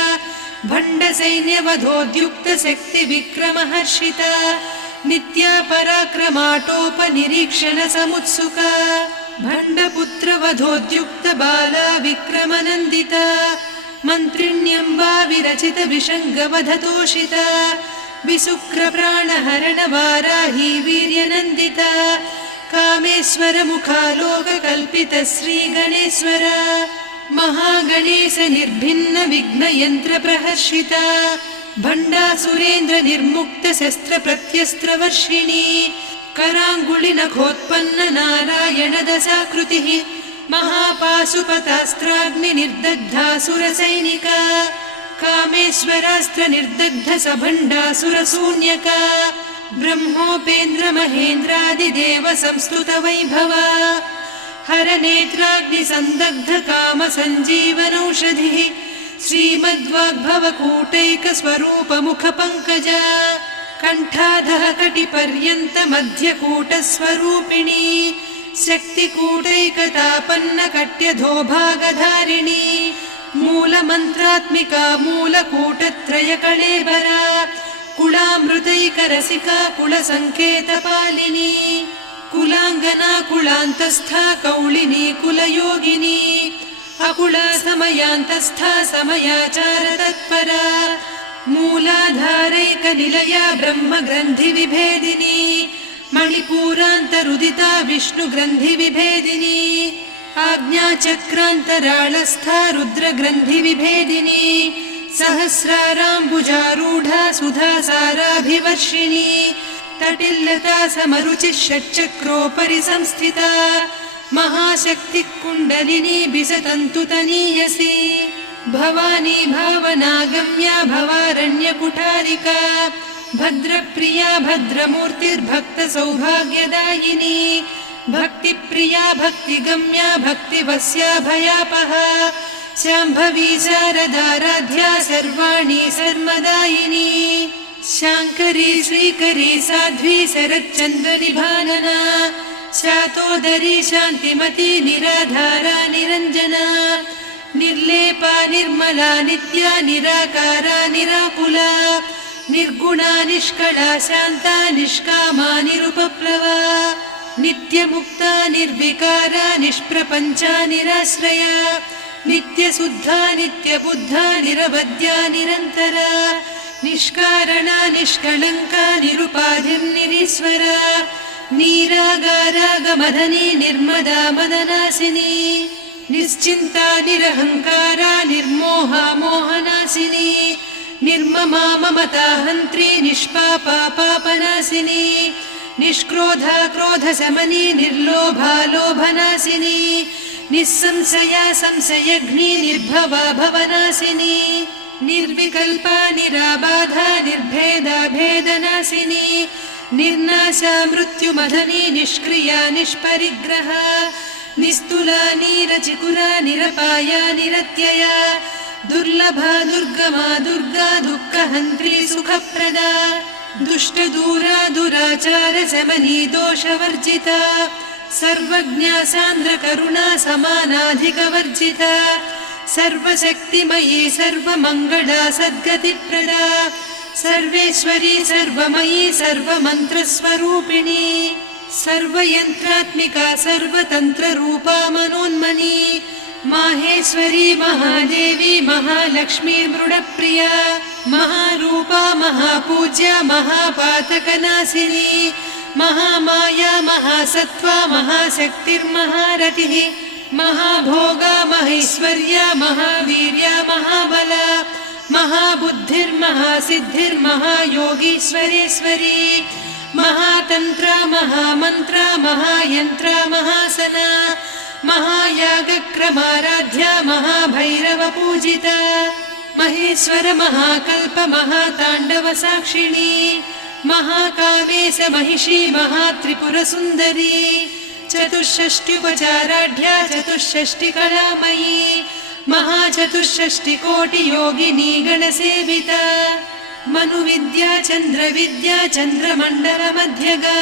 भण्डसैन्यवधोद्युक्तशक्तिविक्रमहर्षिता नित्या पराक्रमाटोपनिरीक्षणसमुत्सुका भण्डपुत्रवधोद्युक्तबाला विक्रमनन्दिता मन्त्रिण्यम्बा विरचितविषङ्गवधतोषिता विशुक्रप्राणहरणवाराही वीर्यनन्दिता कामेश्वरमुखालोककल्पितश्रीगणेश्वरा महागणेशनिर्भिन्नविघ्नयन्त्रप्रहर्षिता भण्डासुरेन्द्रनिर्मुक्तशस्त्रप्रत्यस्त्रवर्षिणी कराङ्गुलिनखोत्पन्ननारायणदशाकृतिः महापाशुपतास्त्राग्निर्दग्धासुरसैनिका कामेश्वरास्त्र निर्दग्ध सभण्डासुरशून्यका ब्रह्मोपेन्द्र महेन्द्रादिदेव संस्तुत वैभवा हरनेत्राग्नि संदग्ध काम संजीवनौषधिः श्रीमद्वाग्भवकूटैक स्वरूप मुख पंकजा कंठाधः कटिपर्यन्त मध्यकूट स्वरूपिणी शक्तिकूटैकतापन्न कट्यधोभागधारिणी मूलमन्त्रात्मिका मूलकूटत्रय कळेबरा कुलामृतैकरसिका कुलसङ्केतपालिनी कुलाङ्गना कुलान्तस्था कौलिनी कुलयोगिनी अकुला समयान्तस्था समयाचार तत्परा मूलाधारैकनिलया ब्रह्मग्रन्थि विभेदिनी मणिपूरान्तरुदिता विष्णुग्रन्थि विभेदिनी आज्ञाचक्रान्तराळस्था रुद्रग्रन्थि विभेदिनी सहस्राराम्बुजारूढा सुधासाराभिवर्षिणी तटिल्लता समरुचिः षट्चक्रोपरि संस्थिता महाशक्तिः कुण्डलिनी बिसतन्तुतनीयसी भवानी भावनागम्या भवारण्यकुठारिका भद्रप्रिया भद्रमूर्तिर्भक्तसौभाग्यदायिनी भक्तिप्रिया भक्तिगम्या भक्तिवस्या भयापहा शाम्भवी शारदाराध्या सर्वाणि सर्वदायिनी शाङ्करी श्रीकरी साध्वी शरच्चन्द्रनिभानना शातोदरी शान्तिमती निराधारा निरञ्जना निर्लेपा निर्मला नित्या निराकारा निराकुला निर्गुणा निष्कला शान्ता निष्कामा निरुपप्लवा नित्यमुक्ता निर्विकारा निष्प्रपञ्चा निराश्रया नित्यशुद्धा नित्यबुद्धा निरवद्या निरन्तरा निष्कारणा निष्कलङ्का निरुपाधिर्निरीश्वरा नीरागारागमदनी निर्मदा मदनासिनी निश्चिन्ता निरहङ्कारा निर्मोहा मोहनासिनी निर्ममा ममता हन्त्री निष्पापा पापनासिनी निष्क्रोधा क्रोधशमनी निर्लोभा लोभनासिनी निस्संशया संशयघ्नी निर्भवा भवनासिनी निर्विकल्पा निराबाधा निर्भेदा भेदनासिनी निर्नाशा मृत्युमदनी निष्क्रिया निष्परिग्रहा निस्तुला नीरचिकुरा निरपाया निरत्यया दुर्लभा दुर्गमा दुर्गा दुःखहन्त्री सुखप्रदा दुष्टदूरा दुराचार शमनी दोषवर्जिता सर्वज्ञा सान्द्रकरुणा समानाधिकवर्जिता सर्वशक्तिमयी सर्वमङ्गला सद्गतिप्रदा सर्वेश्वरी सर्वमयी सर्वमन्त्रस्वरूपिणी सर्वयन्त्रात्मिका सर्वतन्त्ररूपा मनोन्मनी माहेश्वरी महादेवी महालक्ष्मी मृडप्रिया महारूपा महापूज्या महापातकनाशिनी महामाया महासत्त्वा महाशक्तिर्महारथिः महाभोगा महेश्वर्या महावीर्या महाबला महाबुद्धिर्महासिद्धिर्महायोगीश्वरेश्वरी महातन्त्रा महामन्त्रा महायन्त्रा महासना महायागक्रमाराध्या महाभैरवपूजिता महेश्वर महाकल्प महाताण्डव साक्षिणी महाकामेश महिषी महात्रिपुरसुन्दरी चतुष्षष्ट्युपचाराढ्या चतुष्षष्टिकलामयी महाचतुष्षष्टिकोटियोगिनी गणसेविता मनुविद्या चन्द्रविद्या चन्द्रमण्डलमध्यगा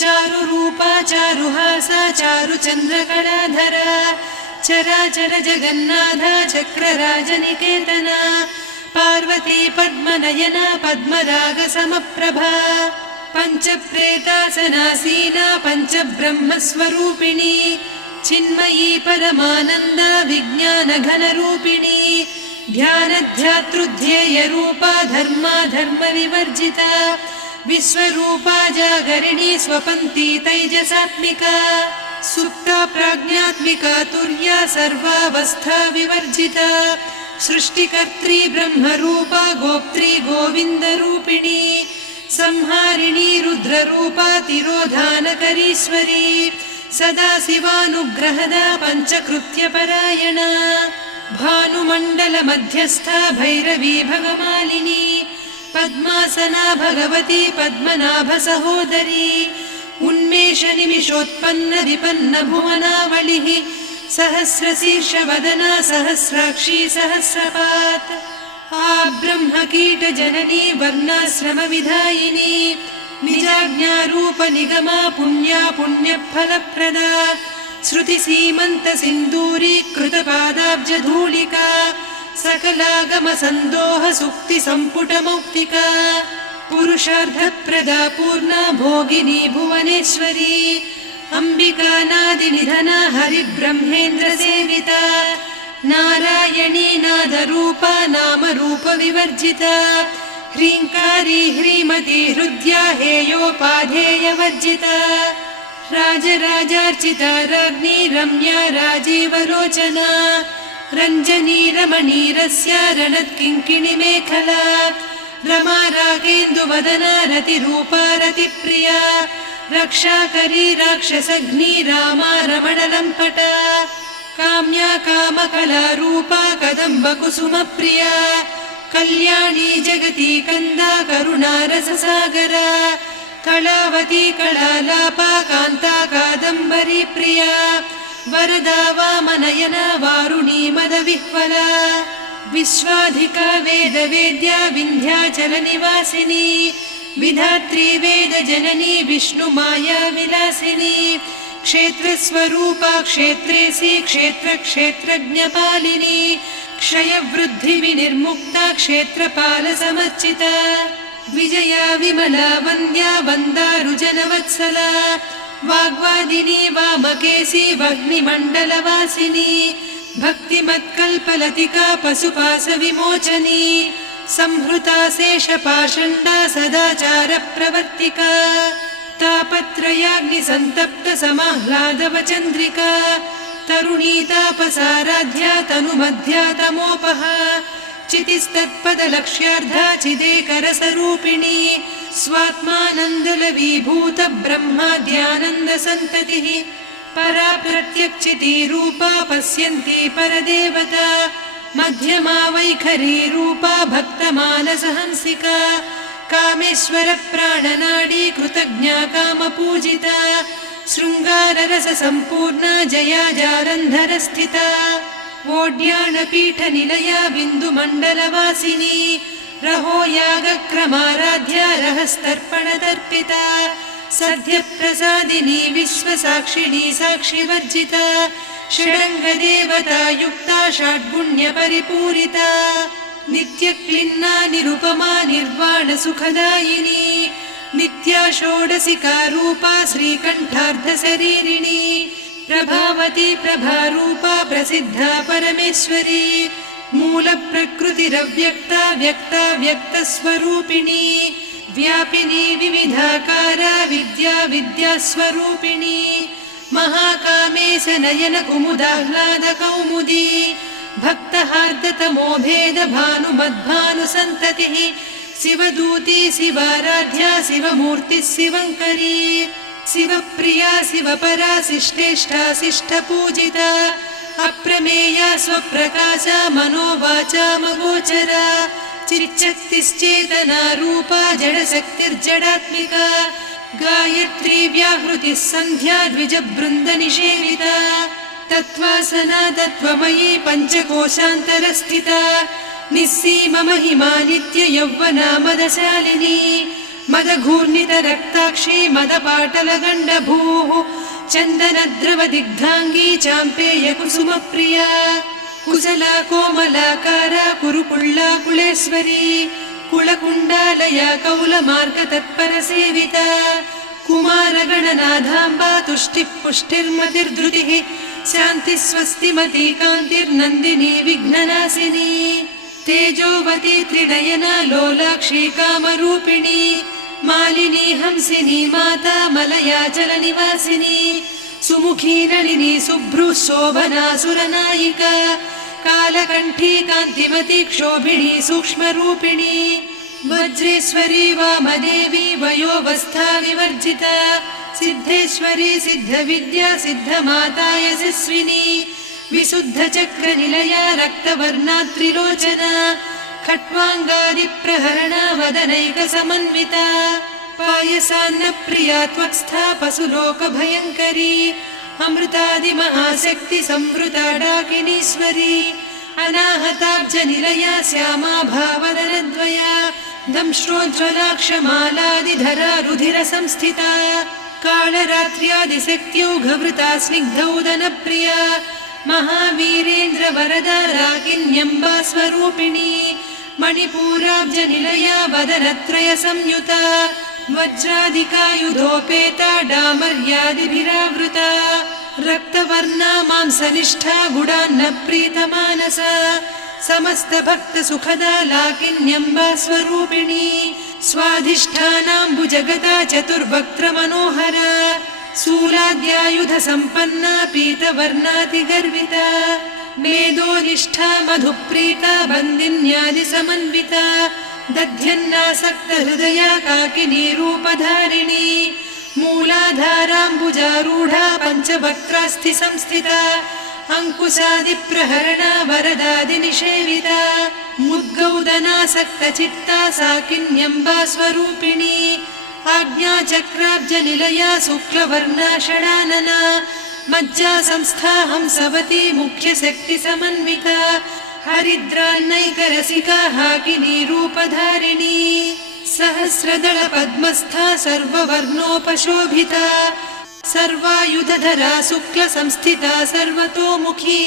चारुरूपा चारुहासा चारुचन्द्रकलाधरा चराचर जगन्नाथा चक्रराजनिकेतना पार्वती पद्मनयना पद्मरागसमप्रभा पञ्चप्रेतासनासीना पञ्चब्रह्मस्वरूपिणी चिन्मयी परमानन्दा विज्ञानघनरूपिणी ध्यानध्यातृध्येयरूपा धर्मा धर्मविवर्जिता विश्वरूपा जागरिणी स्वपन्ती तैजसात्मिका सुप्ता प्राज्ञात्मिका तुर्या सर्वावस्था विवर्जिता सृष्टिकर्त्री ब्रह्मरूपा गोप्त्री गोविन्दरूपिणी संहारिणी रुद्ररूपा तिरोधानकरीश्वरी सदा शिवानुग्रहदा पञ्चकृत्यपरायणा भानुमण्डलमध्यस्था भैरवी भगमालिनी पद्मासना भगवती पद्मनाभसहोदरी उन्मेषनिमिषोत्पन्न विपन्न भुवनावलिः सहस्रशीर्षवदना सहस्राक्षी सहस्रपात् आब्रह्मकीटजननी वर्णाश्रमविधायिनी निजाज्ञारूपनिगमा पुण्या पुण्यफलप्रदा श्रुतिसीमन्तसिन्दूरीकृतपादाब्जधूलिका सकलागमसन्दोहसुक्तिसम्पुटमौक्तिका पुरुषार्थप्रदा पूर्णा भोगिनी भुवनेश्वरी अम्बिकानादिनिधना हरिब्रह्मेन्द्रसेविता नारायणी नादरूपा नामरूपविवर्जिता ह्रीङ्कारी ह्रीमती हृद्या हेयोपाधेयवर्जिता राजराजार्चिता राज्ञी रम्या राजीवलोचना रञ्जनी रमणीरस्या रणत्किङ्किणिमेखला रमा रागेन्दुवदना रतिरूपा रतिप्रिया रक्षाकरी राक्षसघ्नी रामा रमणलम्पटा काम्या कामकलारूपा कदम्बकुसुमप्रिया कल्याणी जगती कन्दा करुणारससागरा कलावती कलालापा कान्ता कादम्बरी प्रिया वरदा वामनयना वारुणी मदविह्वला विश्वाधिका वेदवेद्या विन्ध्याचलनिवासिनी विधात्री वेदजननी विष्णुमाया विलासिनी क्षेत्रस्वरूपा क्षेत्रेसी क्षेत्रक्षेत्रज्ञपालिनी क्षयवृद्धिविनिर्मुक्ता क्षेत्रपालसमर्चिता विजया विमला वन्द्या वन्दारुजनवत्सला वाग्वादिनी वामकेशी वह्निमण्डलवासिनी भक्तिमत्कल्पलतिका पशुपाशविमोचनी संहृता शेषपाषण्डा सदाचारप्रवर्तिका तापत्रयाग्निसन्तप्त समाह्लादवचन्द्रिका तरुणी तापसाराध्या तनुमध्या तमोपहा चितिस्तत्पदलक्ष्यार्धा चिदेकरसरूपिणी स्वात्मानन्दलवीभूत ब्रह्माद्यानन्दसन्ततिः परा प्रत्यक्षितीरूपा पश्यन्ती परदेवता मध्यमा वैखरी रूपा भक्तमानसहंसिका कामेश्वर प्राणनाडी कृतज्ञा कामपूजिता शृङ्गाररससम्पूर्णा जया जालन्धरस्थिता वोड्याणपीठनिलया बिन्दुमण्डलवासिनी रहो यागक्रमाराध्या रहस्तर्पणतर्पिता सद्यप्रसादिनी विश्वसाक्षिणी साक्षिवर्जिता षडङ्गदेवता युक्ता षड्गुण्यपरिपूरिता नित्यक्लिन्ना निरुपमा निर्वाणसुखदायिनी नित्या षोडशिका रूपा श्रीकण्ठार्धशरीरिणी प्रभावती प्रभारूपा प्रसिद्धा परमेश्वरी मूलप्रकृतिरव्यक्ता व्यक्ता व्यक्तस्वरूपिणी व्यापिनी विविधाकारा विद्या विद्यास्वरूपिणी महाकामेश नयन कुमुदाह्लाद कौमुदी भक्तहार्दतमो भेद भानुमद्भानुसन्ततिः शिवदूती शिवाराध्या शिवमूर्तिः शिवङ्करी शिवप्रिया शिवपरा शिष्टेष्टा शिष्टपूजिता अप्रमेया स्वप्रकाशा मनोवाचामगोचरा चिच्चक्तिश्चेतना रूपा जडशक्तिर्जडात्मिका गायत्री व्याहृतिः सन्ध्या द्विजबृन्दनिषेविता तत्त्वासना तत्त्वमयी पञ्चकोशान्तरस्थिता निस्सीम महिमा नित्ययौवना मदशालिनी मदघूर्णितरक्ताक्षी मदपाटलगण्डभूः चन्दनद्रवदिग्धाङ्गी चाम्पेयकुसुमप्रिया कुशला कोमलाकारा कुरुकुळ्ळा कुलेश्वरी कुलकुण्डालया कौलमार्गतत्परसेविता कुमारगणनाथाम्बा तुष्टिः पुष्टिर्मतिर्धृतिः शान्तिस्वस्तिमती कान्तिर्नन्दिनी विघ्ननाशिनी तेजोवती त्रिनयना लोलाक्षी कामरूपिणी मालिनी हंसिनी माता मलयाचलनिवासिनी सुमुखी नलिनी शुभ्रुः शोभना सुरनायिका कालकण्ठी कान्तिमती क्षोभिणी सूक्ष्मरूपिणी वज्रेश्वरी वामदेवी वयोवस्था विवर्जिता सिद्धेश्वरी सिद्धविद्या सिद्धमाता यशस्विनी विशुद्धचक्रनिलया रक्तवर्णा त्रिलोचना खट्वाङ्गादिप्रहरणा वदनैकसमन्विता पायसान्नप्रिया त्वक्स्था पशुलोकभयङ्करी अमृतादिमहाशक्ति संवृता डाकिनीश्वरी अनाहताब्जनिलया श्यामा भावदनद्वया दंश्रोज्ज्वलाक्षमालादिधरा रुधिरसंस्थिता कालरात्र्यादिशक्त्यौघवृता स्निग्धौदनप्रिया महावीरेन्द्रवरदा राकिन्यम्बा स्वरूपिणी मणिपूराब्जनिलया वदनत्रयसंयुता वज्रादिकायुधोपेता डामर्यादिभिरावृता रक्तवर्णा मांसनिष्ठा गुडान्नप्रीतमानसा समस्तभक्तसुखदा लाकिन्यम्बा स्वरूपिणी स्वाधिष्ठानाम्बुजगता चतुर्वक्त्रमनोहरा शूलाद्यायुधसम्पन्ना पीतवर्णातिगर्विता मेदोनिष्ठा मधुप्रीता बन्दिन्यादिसमन्विता दध्यन्नासक्तहृदया काकिनी रूपधारिणी मूलाधाराम्बुजारूढा पञ्चवक्त्रास्थिसंस्थिता अङ्कुशादिप्रहरणा वरदादिनिषेविता मुद्गौदनासक्तचित्ता साकिन्यम्बा स्वरूपिणी आज्ञाचक्राब्जनिलया शुक्लवर्णा षडानना मज्जा संस्था हंसवती मुख्यशक्तिसमन्विता हरिद्रान्नैकरसिका हाकिनी रूपधारिणी सहस्रदलपद्मस्था सर्ववर्णोपशोभिता सर्वायुधधरा शुक्लसंस्थिता सर्वतोमुखी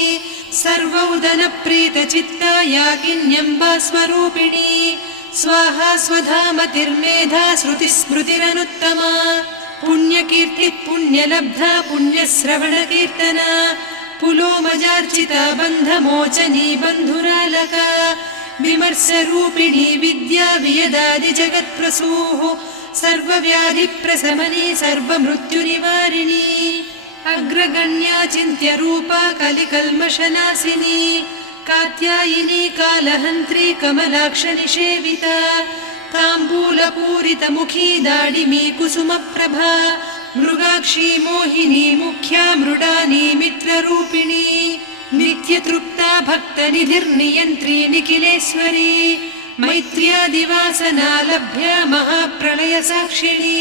सर्वौदनप्रीतचित्ता याकिन्यम्बा स्वरूपिणी स्वाहा स्वधामतिर्मेधा श्रुतिस्मृतिरनुत्तमा पुण्यकीर्तिः पुण्यलब्धा पुण्यश्रवणकीर्तना पुलोमजार्चिता बन्धमोचनी बन्धुरालका विमर्शरूपिणी विद्या वियदादिजगत्प्रसूः सर्वव्याधिप्रशमनी सर्वमृत्युनिवारिणी अग्रगण्या चिन्त्यरूपा कलिकल्मषनाशिनी कात्यायिनी कालहन्त्री कमलाक्षनिषेविता ताम्बूलपूरितमुखी दाडिमी कुसुमप्रभा मृगाक्षी मोहिनी मुख्या मृडानी मित्ररूपिणी नित्यतृप्ता भक्तनिधिर्नियन्त्री निखिलेश्वरी मैत्र्यादिवासना लभ्या महाप्रलयसाक्षिणी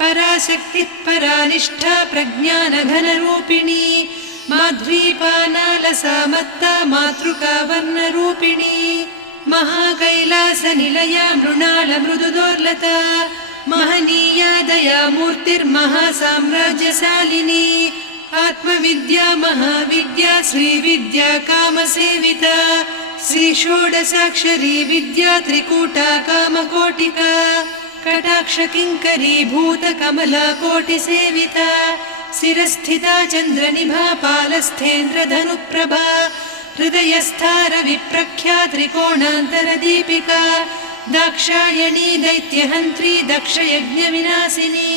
पराशक्तिः परानिष्ठा प्रज्ञानघनरूपिणी माध्वीपानालसामत्ता मातृका वर्णरूपिणी महाकैलासनिलया मृणालमृदुदोर्लता महनीया दयामूर्तिर्महासाम्राज्यशालिनी आत्मविद्या महाविद्या श्रीविद्या कामसेविता श्रीषोडशाक्षरी विद्या त्रिकूटा कामकोटिका कटाक्षकिङ्करी भूतकमला कोटिसेविता शिरस्थिता चन्द्रनिभा पालस्थेन्द्रधनुप्रभा हृदयस्था रविप्रख्या त्रिकोणान्तरदीपिका दाक्षायणी दैत्यहन्त्री दक्षयज्ञविनाशिनी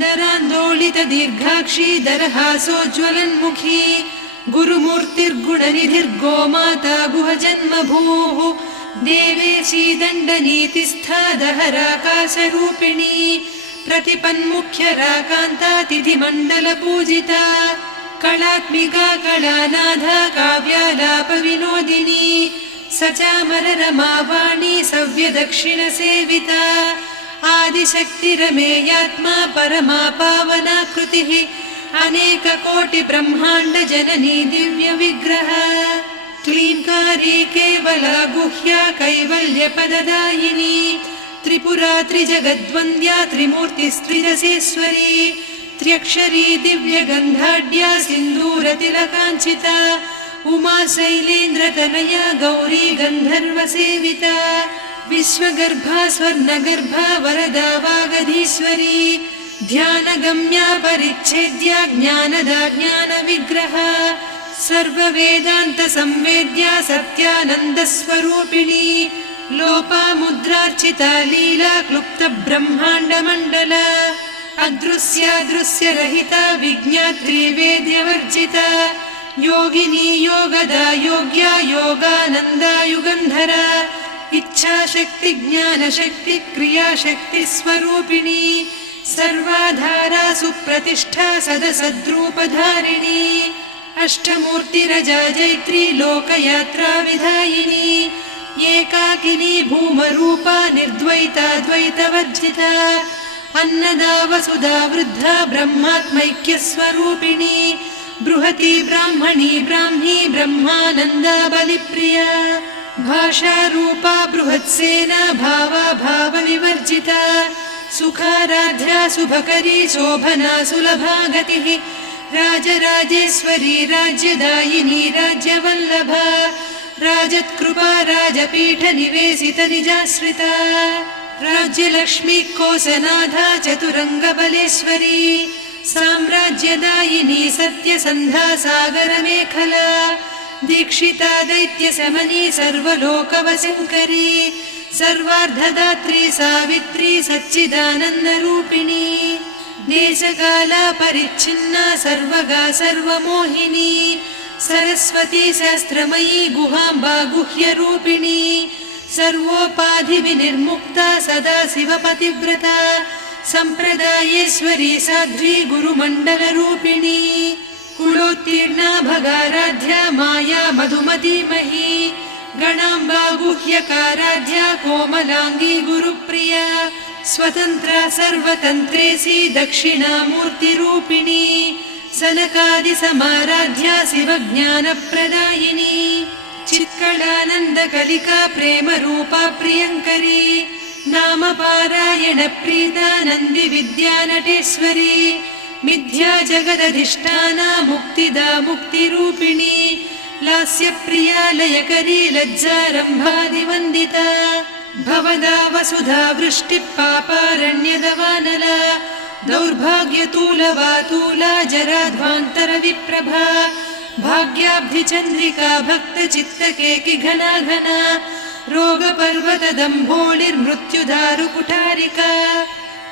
दरान्दोलितदीर्घाक्षी दरहासोज्ज्वलन्मुखी गुरुमूर्तिर्गुणनिधिर्गोमाता गुहजन्मभूः देवेशी दण्डनीतिस्था दहराकाशरूपिणी प्रतिपन्मुख्यराकान्ता तिथिमण्डलपूजिता कलात्मिका कलानाथा काव्यालापविनोदिनी सचामररमावाणी सव्यदक्षिणसेविता आदिशक्तिरमेयात्मा परमा पावनाकृतिः अनेककोटिब्रह्माण्डजननी दिव्यविग्रह क्लीङ्कारी केवला गुह्या कैवल्यपददायिनी त्रिपुरा त्रिजगद्वन्द्या त्रिमूर्तिस्त्रिदशेश्वरी त्र्यक्षरी दिव्यगन्धाढ्या सिन्दूरतिलकाञ्चिता उमा शैलेन्द्रतनया गौरी गन्धर्वसेविता विश्वगर्भा स्वर्णगर्भा वरदा वागधीश्वरी ध्यानगम्या परिच्छेद्या ज्ञानदा ज्ञानविग्रहा सर्ववेदान्तसंवेद्या सत्यानन्दस्वरूपिणी लोपामुद्रार्चिता लीला क्लुप्तब्रह्माण्डमण्डला अदृश्यादृश्यरहिता विज्ञात्री वेद्यवर्जिता योगिनी योगदा योग्या योगानन्दा युगन्धरा इच्छाशक्ति ज्ञानशक्ति क्रियाशक्ति स्वरूपिणी सर्वाधारा सुप्रतिष्ठा सदसद्रूपधारिणी अष्टमूर्तिरजा जैत्री लोकयात्रा विधायिनी एकाकिनी भूमरूपा निर्द्वैता द्वैतवर्जिता अन्नदा वसुधा वृद्धा ब्रह्मात्मैक्यस्वरूपिणी बृहती ब्राह्मणी ब्राह्मी ब्रह्मानन्दा बलिप्रिया भाषारूपा बृहत्सेना भावा भावविवर्जिता सुखाराध्या शुभकरी शोभना सुलभा गतिः राजराजेश्वरी राज्यदायिनी राज्यवल्लभा राजत्कृपा राजपीठ निवेशित निजाश्रिता राज्यलक्ष्मी कोसनाधा चतुरङ्गबलेश्वरी साम्राज्यदायिनी सत्यसन्धा सागरमेखला दीक्षिता दैत्यशमनी सर्वलोकवशङ्करी सर्वार्धदात्री सावित्री सच्चिदानन्दरूपिणी देशकाला परिच्छिन्ना सर्वगा सर्वमोहिनी सरस्वती शास्त्रमयी गुहाम्बा गुह्यरूपिणी सर्वोपाधिविनिर्मुक्ता सदा शिवपतिव्रता सम्प्रदायेश्वरी साध्वी गुरुमण्डलरूपिणी कुलोत्तीर्णा भगाराध्या माया मधुमतीमही गणाम्बा गुह्यकाराध्या कोमलाङ्गी गुरुप्रिया स्वतन्त्रा सर्वतन्त्रेसी दक्षिणामूर्तिरूपिणी सनकादिसमाराध्या शिवज्ञानप्रदायिनी चित्कलानन्दकलिका प्रेमरूपा प्रियङ्करी नामपारायणप्रीता नन्दिविद्यानटेश्वरी मिथ्या जगदधिष्ठाना मुक्तिदा मुक्तिरूपिणी लास्यप्रिया लयकरी लज्जारम्भादिवन्दिता भवदा वसुधा वृष्टिः पापारण्यदवानला दौर्भाग्यतूलवातूला जराध्वान्तरविप्रभा भाग्याब्धिचन्द्रिका भक्तचित्तकेकि घना घना रोगपर्वतदम्भोलिर्मृत्युदारुकुठारिका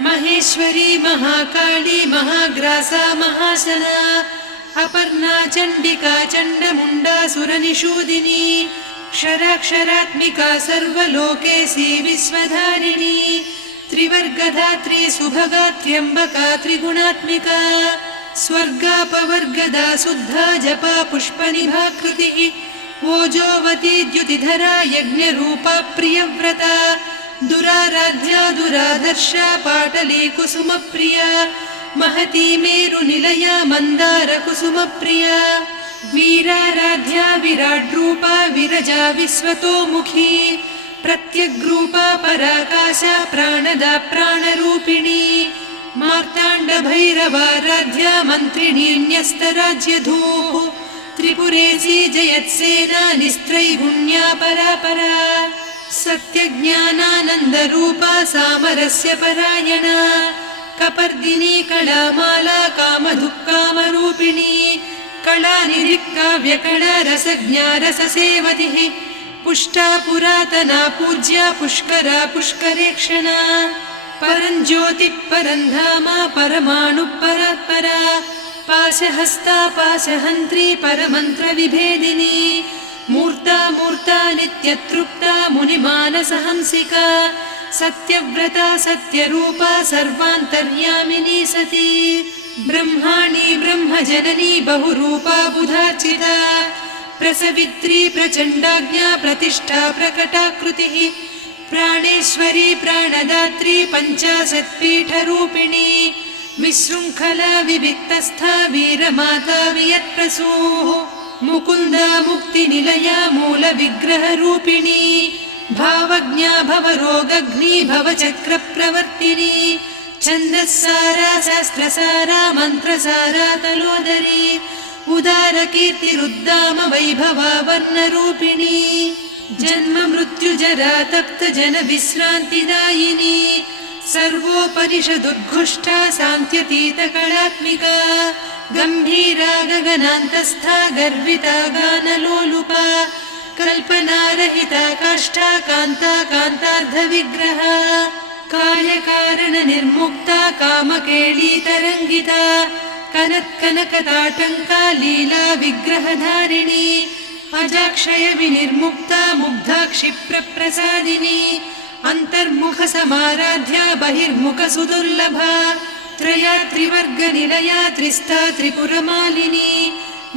महेश्वरी महाकाली महाग्रासा महाशना अपर्णा चण्डिका चण्डमुण्डा सुरनिषूदिनी क्षराक्षरात्मिका सर्वलोकेशी विश्वधारिणी त्रिवर्गधात्री सुभगा त्र्यम्बका त्रिगुणात्मिका स्वर्गापवर्गदा शुद्धा जपा पुष्पनिभाकृतिः ओजोवती द्युतिधरा यज्ञरूपा प्रियव्रता दुराराध्या दुरादर्शा पाटली कुसुमप्रिया महती मेरुनिलया मन्दारकुसुमप्रिया वीराराध्या विराड्रूपा विरजा विश्वतोमुखी प्रत्यग्रूपा पराकाशा प्राणदा प्राणरूपिणी मार्ताण्डभैरवाराध्या मन्त्रिणी न्यस्तराज्यधूः त्रिपुरेशी जयत्सेना निस्त्रैगुण्या परापरा सत्यज्ञानानन्दरूपा सामरस्य परायणा कपर्दिनी कलामाला कामधुक्कामरूपिणी कलानिधिक्काव्यकला रसज्ञा रससेवतिः पुष्टा पुरातना पूज्या पुष्करा पुष्करेक्षणा परञ्ज्योतिः परन्धामा परमाणुः परात्परा पाशहस्ता पाशहन्त्री परमन्त्रविभेदिनी मूर्ता मूर्ता नित्यतृप्ता मुनिमानसहंसिका सत्यव्रता सत्यरूपा सर्वान्तर्यामिनी सती ब्रह्माणी ब्रह्मजननी बहुरूपा बुधार्चिता प्रसवित्री प्रचण्डाज्ञा प्रतिष्ठा प्रकटाकृतिः प्राणेश्वरी प्राणदात्री पञ्चाशत्पीठरूपिणी विशृङ्खला विविक्तस्था वीरमाता वियत्प्रसूः मुकुन्दा मुक्तिनिलया मूलविग्रहरूपिणी भावज्ञा भवरोगग्नी भवचक्रप्रवर्तिनी छन्दस्सारा शास्त्रसारा मन्त्रसारा तलोदरी उदारकीर्तिरुद्दाम वैभवा वर्णरूपिणी जन्म मृत्युजरा तप्त जन विश्रान्तिदायिनी सर्वोपनिषदुद्घुष्टा सान्त्यतीतकलात्मिका गम्भीरा गगनान्तस्था गर्विता गानलोलुपा कल्पनारहिता काष्ठा कान्ता कान्तार्धविग्रहा कार्यकारणनिर्मुक्ता कामकेळीतरङ्गिता कनत्कनकताटङ्का लीला विग्रहधारिणी अजाक्षय विनिर्मुक्ता मुग्धा क्षिप्रप्रसादिनी अन्तर्मुखसमाराध्या बहिर्मुखसुदुर्लभा त्रया त्रिवर्गनिलया त्रिस्था त्रिपुरमालिनी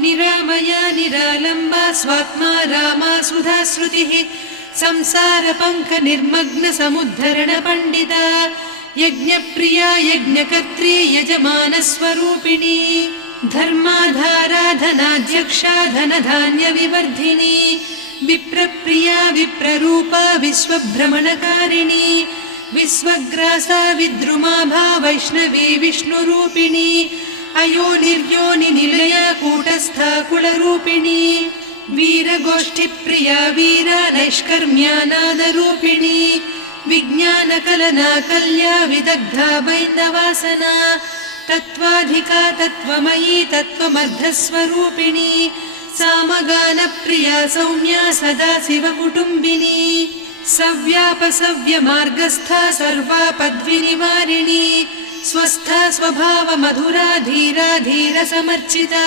निरामया निरालम्बा स्वात्मा रामा सुधाश्रुतिः संसारपङ्कनिर्मग्नसमुद्धरणपण्डिता यज्ञप्रिया यज्ञकर्त्री यजमानस्वरूपिणी धर्माधाराधनाध्यक्षा धनधान्यविवर्धिनी विप्रप्रिया विप्ररूपा विश्वभ्रमणकारिणी विश्वग्रासा विद्रुमाभा वैष्णवी विष्णुरूपिणी अयोनिर्योनिनिलया कूटस्था कुलरूपिणी वीरगोष्ठिप्रिया वीरा नैष्कर्म्यानादरूपिणी विज्ञानकलना कल्या विदग्धा बैन्दवासना तत्त्वाधिका तत्त्वमयी तत्त्वमर्धस्वरूपिणी सामगानप्रिया सौम्या सदा शिवकुटुम्बिनी सव्यापसव्यमार्गस्था सर्वापद्विनिवारिणी स्वस्था स्वभावमधुरा धीरा धीरसमर्चिता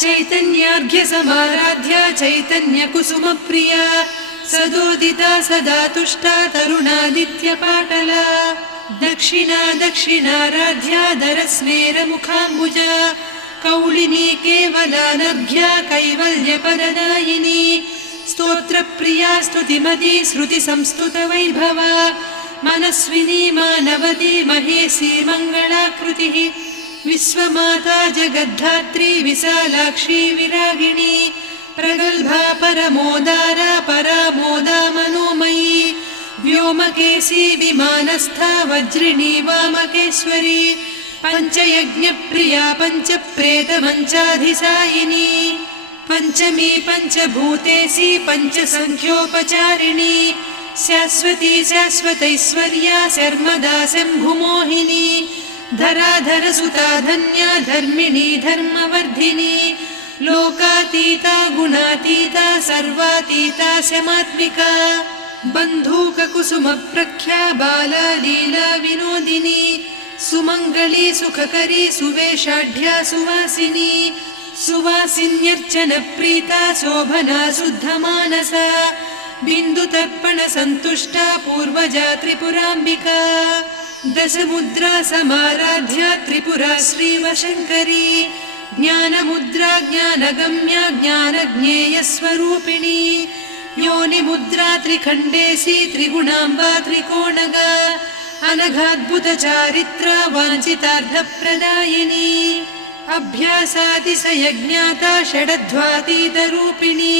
चैतन्यार्घ्यसमाराध्या चैतन्यकुसुमप्रिया सदोदिता सदा तुष्टा तरुणादित्यपाटला दक्षिणा दक्षिणाराध्या दरस्मेरमुखाम्बुजा कौलिनी केवलानर्घ्या कैवल्यपरदायिनी स्तोत्रप्रिया स्तुतिमती श्रुतिसंस्तुतवैभवा मनस्विनी मानवती महेशी मङ्गलाकृतिः विश्वमाता जगद्धात्री विशालाक्षी विरागिणी प्रगल्भा परमोदारा परामोदा मनोमयी व्योमकेशी विमानस्था वज्रिणी वामकेश्वरी पञ्चयज्ञप्रिया पञ्चप्रेतमञ्चाधिसायिनी पञ्चमी पञ्चभूतेशी पञ्चसङ्ख्योपचारिणी शाश्वती शाश्वतैश्वर्या शर्मदा शम्भुमोहिनी धराधरसुता धन्या धर्मिणी धर्मवर्धिनी लोकातीता गुणातीता सर्वातीता शमात्मिका बन्धूककुसुमप्रख्या बाला लीला विनोदिनी सुमङ्गली सुखकरी सुवेशाढ्या सुवासिनी सुवासिन्यर्चनप्रीता शोभना शुद्धमानसा बिन्दुतर्पणसन्तुष्टा पूर्वजा त्रिपुराम्बिका दशमुद्रा समाराध्या त्रिपुरा श्रीवशङ्करी ज्ञानमुद्रा ज्ञानगम्या ज्ञानज्ञेयस्वरूपिणी योनिमुद्रा त्रिखण्डेशी त्रिगुणाम्बा त्रिकोणगा अनघाद्भुतचारित्रा वाञ्छितार्थप्रदायिनी अभ्यासातिशयज्ञाता षडध्वातीतरूपिणी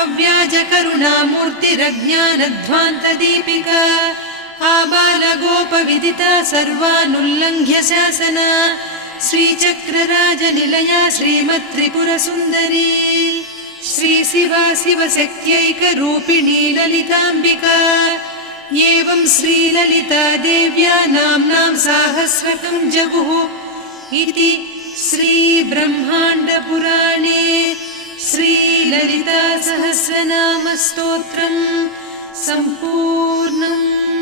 अव्याजकरुणामूर्तिरज्ञानध्वान्तदीपिका आबालगोपविदिता सर्वानुल्लङ्घ्य शासना श्रीचक्रराजनिलया श्रीमत्त्रिपुरसुन्दरी श्रीशिवा शिवशक्त्यैकरूपिणी ललिताम्बिका एवं श्रीललिता देव्या नाम्नां साहस्रकं जगुः इति श्रीब्रह्माण्डपुराणे श्रीललिता सहस्रनामस्तोत्रम् सम्पूर्णम्।